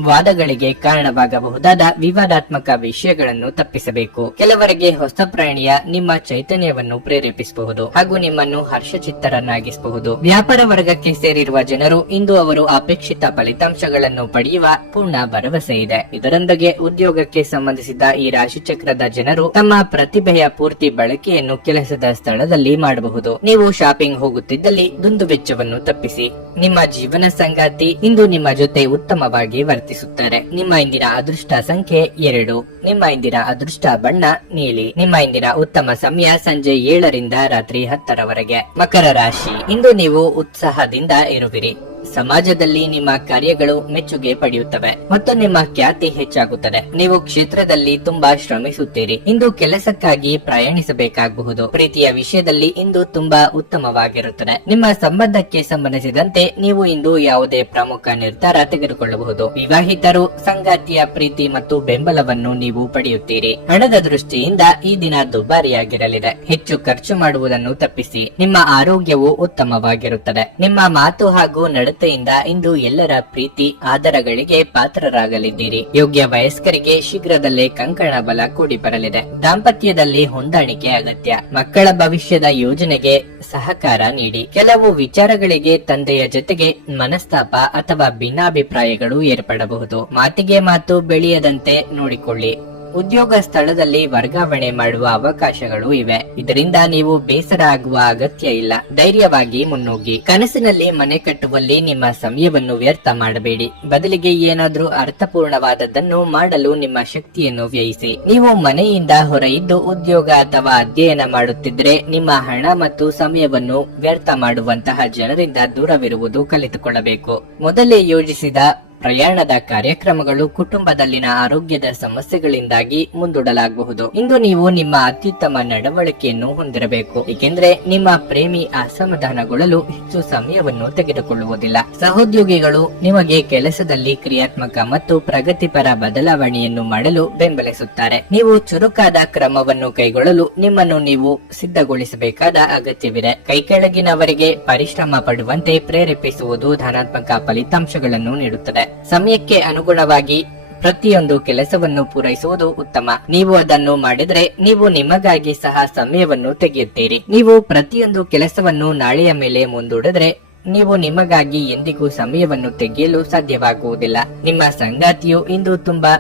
ವಾದಗಳಿಗೆ ಕಾರಣವಾಗಬಹುದಾದ ವಿವಾದಾತ್ಮಕ ವಿಷಯಗಳನ್ನು ತಪ್ಪಿಸಬೇಕು. ಕೆಲವರಿಗೆ ಹೊಸ ಪ್ರಾಣಿಯ ನಿಮ್ಮ ಚೈತನ್ಯವನ್ನು ಪ್ರೇರೇಪಿಸಬಹುದು ಹಾಗೂ ನಿಮ್ಮನ್ನು ಹರ್ಷಚಿತ್ತರನ್ನಾಗಿಸಬಹುದು. ವ್ಯಾಪಾರ ವರ್ಗಕ್ಕೆ ಸೇರಿರುವ ಜನರು ಇಂದು ಅವರು ಅಪೇಕ್ಷಿತ ಫಲಿತಾಂಶಗಳನ್ನು ಪಡೆಯುವ ಪೂರ್ಣ ಭರವಸೆ ಇದೆ. ಇದರೊಂದಿಗೆ ಉದ್ಯೋಗಕ್ಕೆ ಸಂಬಂಧಿಸಿದ ಈ ರಾಶಿಚಕ್ರದ ಜನರು ತಮ್ಮ ಪ್ರತಿಭೆಯ ಪೂರ್ತಿ ಬಳಕೆಯನ್ನು ಕೆಲಸದ ಸ್ಥಳದಲ್ಲಿ ಮಾಡಬಹುದು. ನೀವು ಶಾಪಿಂಗ್ ಹೋಗುತ್ತಿದ್ದಲ್ಲಿ ದುಂದುವೆಚ್ಚವನ್ನು ತಪ್ಪಿಸಿ. ನಿಮ್ಮ ಜೀವನ ಸಂಗಾತಿ ಇಂದು ನಿಮ್ಮ ಜೊತೆ ಉತ್ತಮವಾಗಿ ವರ್ತಿಸುತ್ತಾರೆ. ನಿಮ್ಮ ಇಂದಿನ ಅದೃಷ್ಟ ಸಂಖ್ಯೆ 2. ನಿಮ್ಮ ಇಂದಿನ ಅದೃಷ್ಟ ಬಣ್ಣ ನೀಲಿ. ನಿಮ್ಮ ಇಂದಿನ ಉತ್ತಮ ಸಮಯ ಸಂಜೆ 7ರಿಂದ ರಾತ್ರಿ 10ರವರೆಗೆ. ಮಕರ ರಾಶಿ, ಇಂದು ನೀವು ಉತ್ಸಾಹದಿಂದ ಇರುವಿರಿ. ಸಮಾಜದಲ್ಲಿ ನಿಮ್ಮ ಕಾರ್ಯಗಳು ಮೆಚ್ಚುಗೆ ಪಡೆಯುತ್ತವೆ ಮತ್ತು ನಿಮ್ಮ ಖ್ಯಾತಿ ಹೆಚ್ಚಾಗುತ್ತದೆ. ನೀವು ಕ್ಷೇತ್ರದಲ್ಲಿ ತುಂಬಾ ಶ್ರಮಿಸುತ್ತೀರಿ. ಇಂದು ಕೆಲಸಕ್ಕಾಗಿ ಪ್ರಯಾಣಿಸಬೇಕಾಗಬಹುದು. ಪ್ರೀತಿಯ ವಿಷಯದಲ್ಲಿ ಇಂದು ತುಂಬಾ ಉತ್ತಮವಾಗಿರುತ್ತದೆ. ನಿಮ್ಮ ಸಂಬಂಧಕ್ಕೆ ಸಂಬಂಧಿಸಿದಂತೆ ನೀವು ಇಂದು ಯಾವುದೇ ಪ್ರಮುಖ ನಿರ್ಧಾರ ತೆಗೆದುಕೊಳ್ಳಬಹುದು. ವಿವಾಹಿತರು ಸಂಗಾತಿಯ ಪ್ರೀತಿ ಮತ್ತು ಬೆಂಬಲವನ್ನು ನೀವು ಪಡೆಯುತ್ತೀರಿ. ಹಣದ ದೃಷ್ಟಿಯಿಂದ ಈ ದಿನ ದುಬಾರಿಯಾಗಿರಲಿದೆ. ಹೆಚ್ಚು ಖರ್ಚು ಮಾಡುವುದನ್ನು ತಪ್ಪಿಸಿ. ನಿಮ್ಮ ಆರೋಗ್ಯವು ಉತ್ತಮವಾಗಿರುತ್ತದೆ. ನಿಮ್ಮ ಮಾತು ಹಾಗೂ ನಡತೆಯಿಂದ ಇಂದು ಎಲ್ಲರ ಪ್ರೀತಿ ಆದರಗಳಿಗೆ ಪಾತ್ರರಾಗಲಿದ್ದೀರಿ. ಯೋಗ್ಯ ವಯಸ್ಕರಿಗೆ ಶೀಘ್ರದಲ್ಲೇ ಕಂಕಣ ಬಲ ಕೂಡಿ ಬರಲಿದೆ. ದಾಂಪತ್ಯದಲ್ಲಿ ಹೊಂದಾಣಿಕೆ ಅಗತ್ಯ. ಮಕ್ಕಳ ಭವಿಷ್ಯದ ಯೋಜನೆಗೆ ಸಹಕಾರ ನೀಡಿ. ಕೆಲವು ವಿಚಾರಗಳಿಗೆ ತಂದೆಯ ಜೊತೆಗೆ ಮನಸ್ತಾಪ ಅಥವಾ ಭಿನ್ನಾಭಿಪ್ರಾಯಗಳು ಏರ್ಪಡಬಹುದು. ಮಾತಿಗೆ ಮಾತು ಬೆಳೆಯದಂತೆ ನೋಡಿಕೊಳ್ಳಿ. ಉದ್ಯೋಗ ಸ್ಥಳದಲ್ಲಿ ವರ್ಗಾವಣೆ ಮಾಡುವ ಅವಕಾಶಗಳು ಇವೆ. ಇದರಿಂದ ನೀವು ಬೇಸರ ಆಗುವ ಅಗತ್ಯ ಇಲ್ಲ. ಧೈರ್ಯವಾಗಿ ಮುನ್ನುಗ್ಗಿ. ಕನಸಿನಲ್ಲಿ ಮನೆ ಕಟ್ಟುವಲ್ಲಿ ನಿಮ್ಮ ಸಮಯವನ್ನು ವ್ಯರ್ಥ ಮಾಡಬೇಡಿ. ಬದಲಿಗೆ ಏನಾದ್ರೂ ಅರ್ಥಪೂರ್ಣವಾದದ್ದನ್ನು ಮಾಡಲು ನಿಮ್ಮ ಶಕ್ತಿಯನ್ನು ವ್ಯಯಿಸಿ. ನೀವು ಮನೆಯಿಂದ ಹೊರಯಿದ್ದು ಉದ್ಯೋಗ ಅಥವಾ ಅಧ್ಯಯನ ಮಾಡುತ್ತಿದ್ರೆ ನಿಮ್ಮ ಹಣ ಮತ್ತು ಸಮಯವನ್ನು ವ್ಯರ್ಥ ಮಾಡುವಂತಹ ಜನರಿಂದ ದೂರವಿರುವುದು ಕಲಿತುಕೊಳ್ಳಬೇಕು. ಮೊದಲೇ ಯೋಜಿಸಿದ ಪ್ರಯಾಣದ ಕಾರ್ಯಕ್ರಮಗಳು ಕುಟುಂಬದಲ್ಲಿನ ಆರೋಗ್ಯದ ಸಮಸ್ಯೆಗಳಿಂದಾಗಿ ಮುಂದೂಡಲಾಗಬಹುದು. ಇಂದು ನೀವು ನಿಮ್ಮ ಅತ್ಯುತ್ತಮ ನಡವಳಿಕೆಯನ್ನು ಹೊಂದಿರಬೇಕು, ಏಕೆಂದರೆ ನಿಮ್ಮ ಪ್ರೇಮಿ ಅಸಮಾಧಾನಗೊಳ್ಳಲು ಹೆಚ್ಚು ಸಮಯವನ್ನು ತೆಗೆದುಕೊಳ್ಳುವುದಿಲ್ಲ. ಸಹೋದ್ಯೋಗಿಗಳು ನಿಮಗೆ ಕೆಲಸದಲ್ಲಿ ಕ್ರಿಯಾತ್ಮಕ ಮತ್ತು ಪ್ರಗತಿಪರ ಬದಲಾವಣೆಯನ್ನು ಮಾಡಲು ಬೆಂಬಲಿಸುತ್ತಾರೆ. ನೀವು ಚುರುಕಾದ ಕ್ರಮವನ್ನು ಕೈಗೊಳ್ಳಲು ನಿಮ್ಮನ್ನು ನೀವು ಸಿದ್ಧಗೊಳಿಸಬೇಕಾದ ಅಗತ್ಯವಿದೆ. ಕೈಕೆಳಗಿನವರಿಗೆ ಪರಿಶ್ರಮ ಪಡುವಂತೆ ಪ್ರೇರೇಪಿಸುವುದು ಧನಾತ್ಮಕ ಫಲಿತಾಂಶಗಳನ್ನು ನೀಡುತ್ತದೆ. ಸಮಯಕ್ಕೆ ಅನುಗುಣವಾಗಿ ಪ್ರತಿಯೊಂದು ಕೆಲಸವನ್ನು ಪೂರೈಸುವುದು ಉತ್ತಮ. ನೀವು ಅದನ್ನು ಮಾಡಿದರೆ ನೀವು ನಿಮಗಾಗಿ ಸಹ ಸಮಯವನ್ನು ತೆಗೆಯುತ್ತೀರಿ. ನೀವು ಪ್ರತಿಯೊಂದು ಕೆಲಸವನ್ನು ನಾಳೆಯ ಮೇಲೆ ಮುಂದೂಡಿದ್ರೆ ನೀವು ನಿಮಗಾಗಿ ಎಂದಿಗೂ ಸಮಯವನ್ನು ತೆಗೆಯಲು ಸಾಧ್ಯವಾಗುವುದಿಲ್ಲ. ನಿಮ್ಮ ಸಂಗಾತಿಯು ಇಂದು ತುಂಬಾ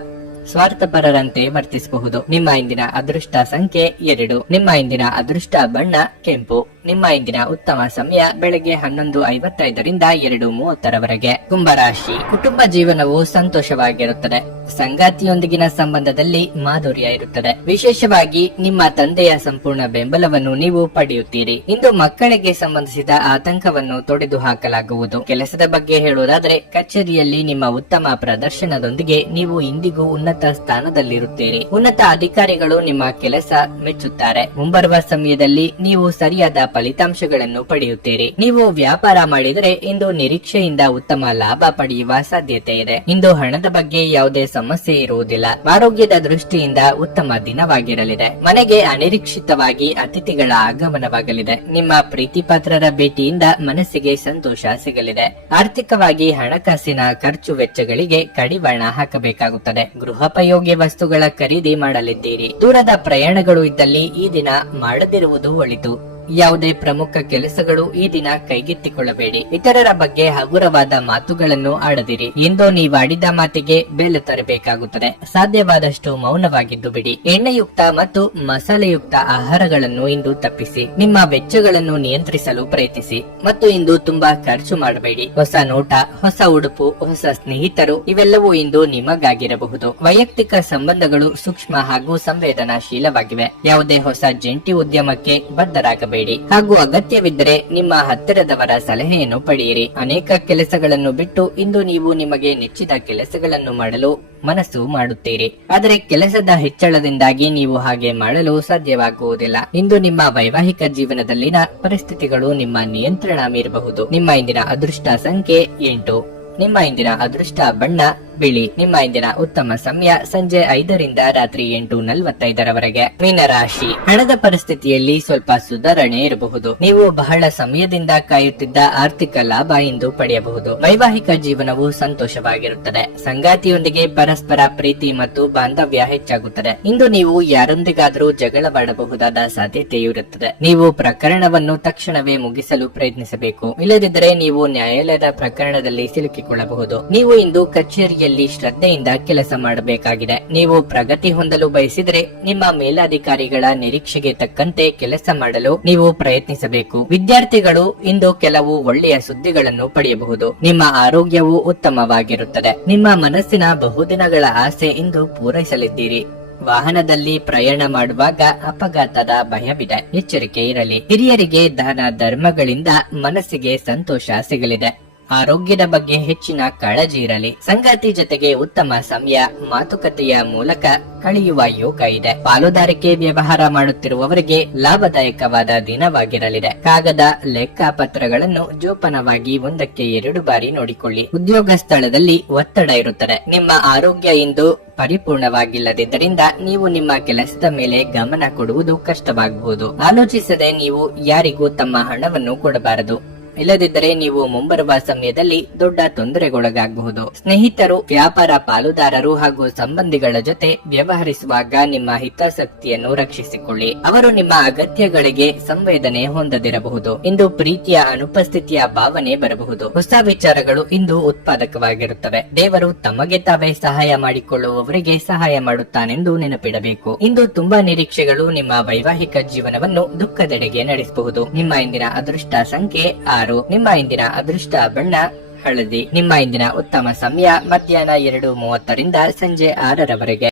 ಸ್ವಾರ್ಥಪರರಂತೆ ವರ್ತಿಸಬಹುದು. ನಿಮ್ಮ ಇಂದಿನ ಅದೃಷ್ಟ ಸಂಖ್ಯೆ 2. ನಿಮ್ಮ ಇಂದಿನ ಅದೃಷ್ಟ ಬಣ್ಣ ಕೆಂಪು. ನಿಮ್ಮ ಇಂದಿನ ಉತ್ತಮ ಸಮಯ ಬೆಳಗ್ಗೆ 11:55ರಿಂದ 2:30ರವರೆಗೆ. ಕುಂಭರಾಶಿ. ಕುಟುಂಬ ಜೀವನವು ಸಂತೋಷವಾಗಿರುತ್ತದೆ. ಸಂಗಾತಿಯೊಂದಿಗಿನ ಸಂಬಂಧದಲ್ಲಿ ಮಾಧುರ್ಯ ಇರುತ್ತದೆ. ವಿಶೇಷವಾಗಿ ನಿಮ್ಮ ತಂದೆಯ ಸಂಪೂರ್ಣ ಬೆಂಬಲವನ್ನು ನೀವು ಪಡೆಯುತ್ತೀರಿ. ಇಂದು ಮಕ್ಕಳಿಗೆ ಸಂಬಂಧಿಸಿದ ಆತಂಕವನ್ನು ತೊಡೆದು ಹಾಕಲಾಗುವುದು. ಕೆಲಸದ ಬಗ್ಗೆ ಹೇಳುವುದಾದರೆ ಕಚೇರಿಯಲ್ಲಿ ನಿಮ್ಮ ಉತ್ತಮ ಪ್ರದರ್ಶನದೊಂದಿಗೆ ನೀವು ಇಂದಿಗೂ ಉನ್ನತ ಸ್ಥಾನದಲ್ಲಿರುತ್ತೀರಿ. ಉನ್ನತ ಅಧಿಕಾರಿಗಳು ನಿಮ್ಮ ಕೆಲಸ ಮೆಚ್ಚುತ್ತಾರೆ. ಮುಂಬರುವ ಸಮಯದಲ್ಲಿ ನೀವು ಸರಿಯಾದ ಫಲಿತಾಂಶಗಳನ್ನು ಪಡೆಯುತ್ತೀರಿ. ನೀವು ವ್ಯಾಪಾರ ಮಾಡಿದರೆ ಇಂದು ನಿರೀಕ್ಷೆಯಿಂದ ಉತ್ತಮ ಲಾಭ ಪಡೆಯುವ ಸಾಧ್ಯತೆ ಇದೆ. ಇಂದು ಹಣದ ಬಗ್ಗೆ ಯಾವುದೇ ಸಮಸ್ಯೆ ಇರುವುದಿಲ್ಲ. ಆರೋಗ್ಯದ ದೃಷ್ಟಿಯಿಂದ ಉತ್ತಮ ದಿನವಾಗಿರಲಿದೆ. ಮನೆಗೆ ಅನಿರೀಕ್ಷಿತವಾಗಿ ಅತಿಥಿಗಳ ಆಗಮನವಾಗಲಿದೆ. ನಿಮ್ಮ ಪ್ರೀತಿ ಪಾತ್ರರ ಭೇಟಿಯಿಂದ ಮನಸ್ಸಿಗೆ ಸಂತೋಷ ಸಿಗಲಿದೆ. ಆರ್ಥಿಕವಾಗಿ ಹಣಕಾಸಿನ ಖರ್ಚು ವೆಚ್ಚಗಳಿಗೆ ಕಡಿವಾಣ ಹಾಕಬೇಕಾಗುತ್ತದೆ. ಗೃಹೋಪಯೋಗಿ ವಸ್ತುಗಳ ಖರೀದಿ ಮಾಡಲಿದ್ದೀರಿ. ದೂರದ ಪ್ರಯಾಣಗಳು ಇದ್ದಲ್ಲಿ ಈ ದಿನ ಮಾಡದಿರುವುದು ಒಳಿತು. ಯಾವುದೇ ಪ್ರಮುಖ ಕೆಲಸಗಳು ಈ ದಿನ ಕೈಗೆತ್ತಿಕೊಳ್ಳಬೇಡಿ. ಇತರರ ಬಗ್ಗೆ ಹಗುರವಾದ ಮಾತುಗಳನ್ನು ಆಡದಿರಿ. ಎಂದು ನೀವಾಡಿದ ಮಾತಿಗೆ ಬೆಲೆ ತರಬೇಕಾಗುತ್ತದೆ. ಸಾಧ್ಯವಾದಷ್ಟು ಮೌನವಾಗಿದ್ದು ಬಿಡಿ. ಎಣ್ಣೆಯುಕ್ತ ಮತ್ತು ಮಸಾಲೆಯುಕ್ತ ಆಹಾರಗಳನ್ನು ಇಂದು ತಪ್ಪಿಸಿ. ನಿಮ್ಮ ವೆಚ್ಚಗಳನ್ನು ನಿಯಂತ್ರಿಸಲು ಪ್ರಯತ್ನಿಸಿ ಮತ್ತು ಇಂದು ತುಂಬಾ ಖರ್ಚು ಮಾಡಬೇಡಿ. ಹೊಸ ನೋಟ, ಹೊಸ ಉಡುಪು, ಹೊಸ ಸ್ನೇಹಿತರು ಇವೆಲ್ಲವೂ ಇಂದು ನಿಮಗಾಗಿರಬಹುದು. ವೈಯಕ್ತಿಕ ಸಂಬಂಧಗಳು ಸೂಕ್ಷ್ಮ ಹಾಗೂ ಸಂವೇದನಾಶೀಲವಾಗಿವೆ. ಯಾವುದೇ ಹೊಸ ಜಂಟಿ ಉದ್ಯಮಕ್ಕೆ ಬದ್ಧರಾಗಬೇಡಿ ಹಾಗೂ ಅಗತ್ಯವಿದ್ದರೆ ನಿಮ್ಮ ಹತ್ತಿರದವರ ಸಲಹೆಯನ್ನು ಪಡೆಯಿರಿ. ಅನೇಕ ಕೆಲಸಗಳನ್ನು ಬಿಟ್ಟು ಇಂದು ನೀವು ನಿಮಗೆ ನೆಚ್ಚಿದ ಕೆಲಸಗಳನ್ನು ಮಾಡಲು ಮನಸ್ಸು ಮಾಡುತ್ತೀರಿ. ಆದರೆ ಕೆಲಸದ ಹೆಚ್ಚಳದಿಂದಾಗಿ ನೀವು ಹಾಗೆ ಮಾಡಲು ಸಾಧ್ಯವಾಗುವುದಿಲ್ಲ. ಇಂದು ನಿಮ್ಮ ವೈವಾಹಿಕ ಜೀವನದಲ್ಲಿನ ಪರಿಸ್ಥಿತಿಗಳು ನಿಮ್ಮ ನಿಯಂತ್ರಣ ಮೀರಬಹುದು. ನಿಮ್ಮ ಇಂದಿನ ಅದೃಷ್ಟ ಸಂಖ್ಯೆ 8. ನಿಮ್ಮ ಇಂದಿನ ಅದೃಷ್ಟ ಬಣ್ಣ ಬಿಳಿ. ನಿಮ್ಮ ಇಂದಿನ ಉತ್ತಮ ಸಮಯ ಸಂಜೆ 5ರಿಂದ ರಾತ್ರಿ 8:45ರವರೆಗೆ. ಮೀನರಾಶಿ. ಹಣದ ಪರಿಸ್ಥಿತಿಯಲ್ಲಿ ಸ್ವಲ್ಪ ಸುಧಾರಣೆ ಇರಬಹುದು. ನೀವು ಬಹಳ ಸಮಯದಿಂದ ಕಾಯುತ್ತಿದ್ದ ಆರ್ಥಿಕ ಲಾಭ ಇಂದು ಪಡೆಯಬಹುದು. ವೈವಾಹಿಕ ಜೀವನವು ಸಂತೋಷವಾಗಿರುತ್ತದೆ. ಸಂಗಾತಿಯೊಂದಿಗೆ ಪರಸ್ಪರ ಪ್ರೀತಿ ಮತ್ತು ಬಾಂಧವ್ಯ ಹೆಚ್ಚಾಗುತ್ತದೆ. ಇಂದು ನೀವು ಯಾರೊಂದಿಗಾದರೂ ಜಗಳವಾಡಬಹುದಾದ ಸಾಧ್ಯತೆಯೂ ಇರುತ್ತದೆ. ನೀವು ಪ್ರಕರಣವನ್ನು ತಕ್ಷಣವೇ ಮುಗಿಸಲು ಪ್ರಯತ್ನಿಸಬೇಕು. ಇಲ್ಲದಿದ್ದರೆ ನೀವು ನ್ಯಾಯಾಲಯದ ಪ್ರಕರಣದಲ್ಲಿ ಸಿಲುಕಿಕೊಳ್ಳಬಹುದು. ನೀವು ಇಂದು ಕಚೇರಿಯಲ್ಲಿ ಶ್ರದ್ಧೆಯಿಂದ ಕೆಲಸ ಮಾಡಬೇಕಾಗಿದೆ. ನೀವು ಪ್ರಗತಿ ಹೊಂದಲು ಬಯಸಿದರೆ ನಿಮ್ಮ ಮೇಲಧಿಕಾರಿಗಳ ನಿರೀಕ್ಷೆಗೆ ತಕ್ಕಂತೆ ಕೆಲಸ ಮಾಡಲು ನೀವು ಪ್ರಯತ್ನಿಸಬೇಕು. ವಿದ್ಯಾರ್ಥಿಗಳು ಇಂದು ಕೆಲವು ಒಳ್ಳೆಯ ಸುದ್ದಿಗಳನ್ನು ಪಡೆಯಬಹುದು. ನಿಮ್ಮ ಆರೋಗ್ಯವು ಉತ್ತಮವಾಗಿರುತ್ತದೆ. ನಿಮ್ಮ ಮನಸ್ಸಿನ ಬಹುದಿನಗಳ ಆಸೆ ಇಂದು ಪೂರೈಸಲಿದ್ದೀರಿ. ವಾಹನದಲ್ಲಿ ಪ್ರಯಾಣ ಮಾಡುವಾಗ ಅಪಘಾತದ ಭಯವಿದೆ. ಎಚ್ಚರಿಕೆ ಇರಲಿ. ಹಿರಿಯರಿಗೆ ದಾನ ಧರ್ಮಗಳಿಂದ ಮನಸ್ಸಿಗೆ ಸಂತೋಷ ಸಿಗಲಿದೆ. ಆರೋಗ್ಯದ ಬಗ್ಗೆ ಹೆಚ್ಚಿನ ಕಾಳಜಿ ಇರಲಿ. ಸಂಗಾತಿ ಜೊತೆಗೆ ಉತ್ತಮ ಸಮಯ ಮಾತುಕತೆಯ ಮೂಲಕ ಕಳೆಯುವ ಯೋಗ ಇದೆ. ಪಾಲುದಾರಿಕೆ ವ್ಯವಹಾರ ಮಾಡುತ್ತಿರುವವರಿಗೆ ಲಾಭದಾಯಕವಾದ ದಿನವಾಗಿರಲಿದೆ. ಕಾಗದ ಲೆಕ್ಕಪತ್ರಗಳನ್ನು ಜೋಪಾನವಾಗಿ 1-2 ಬಾರಿ ನೋಡಿಕೊಳ್ಳಿ. ಉದ್ಯೋಗ ಸ್ಥಳದಲ್ಲಿ ಒತ್ತಡ ಇರುತ್ತದೆ. ನಿಮ್ಮ ಆರೋಗ್ಯ ಇಂದು ಪರಿಪೂರ್ಣವಾಗಿಲ್ಲದಿದ್ದರಿಂದ ನೀವು ನಿಮ್ಮ ಕೆಲಸದ ಮೇಲೆ ಗಮನ ಕೊಡುವುದು ಕಷ್ಟವಾಗಬಹುದು. ಆಲೋಚಿಸದೆ ನೀವು ಯಾರಿಗೂ ತಮ್ಮ ಹಣವನ್ನು ಕೊಡಬಾರದು. ಇಲ್ಲದಿದ್ದರೆ ನೀವು ಮುಂಬರುವ ಸಮಯದಲ್ಲಿ ದೊಡ್ಡ ತೊಂದರೆಗೊಳಗಾಗಬಹುದು. ಸ್ನೇಹಿತರು, ವ್ಯಾಪಾರ ಪಾಲುದಾರರು ಹಾಗೂ ಸಂಬಂಧಿಗಳ ಜೊತೆ ವ್ಯವಹರಿಸುವಾಗ ನಿಮ್ಮ ಹಿತಾಸಕ್ತಿಯನ್ನು ರಕ್ಷಿಸಿಕೊಳ್ಳಿ. ಅವರು ನಿಮ್ಮ ಅಗತ್ಯಗಳಿಗೆ ಸಂವೇದನೆ ಹೊಂದದಿರಬಹುದು. ಇಂದು ಪ್ರೀತಿಯ ಅನುಪಸ್ಥಿತಿಯ ಭಾವನೆ ಬರಬಹುದು. ಹೊಸ ವಿಚಾರಗಳು ಇಂದು ಉತ್ಪಾದಕವಾಗಿರುತ್ತವೆ. ದೇವರು ತಮಗೆ ತಾವೇ ಸಹಾಯ ಮಾಡಿಕೊಳ್ಳುವವರಿಗೆ ಸಹಾಯ ಮಾಡುತ್ತಾನೆಂದು ನೆನಪಿಡಬೇಕು. ಇಂದು ತುಂಬಾ ನಿರೀಕ್ಷೆಗಳು ನಿಮ್ಮ ವೈವಾಹಿಕ ಜೀವನವನ್ನು ದುಃಖದೆಡೆಗೆ ನಡೆಸಬಹುದು. ನಿಮ್ಮ ಇಂದಿನ ಅದೃಷ್ಟ ಸಂಖ್ಯೆ 6. ನಿಮ್ಮ ಇಂದಿನ ಅದೃಷ್ಟ ಬಣ್ಣ ಹಳದಿ. ನಿಮ್ಮ ಇಂದಿನ ಉತ್ತಮ ಸಮಯ ಮಧ್ಯಾಹ್ನ 2:30 ರಿಂದ ಸಂಜೆ 6 ರವರೆಗೆ.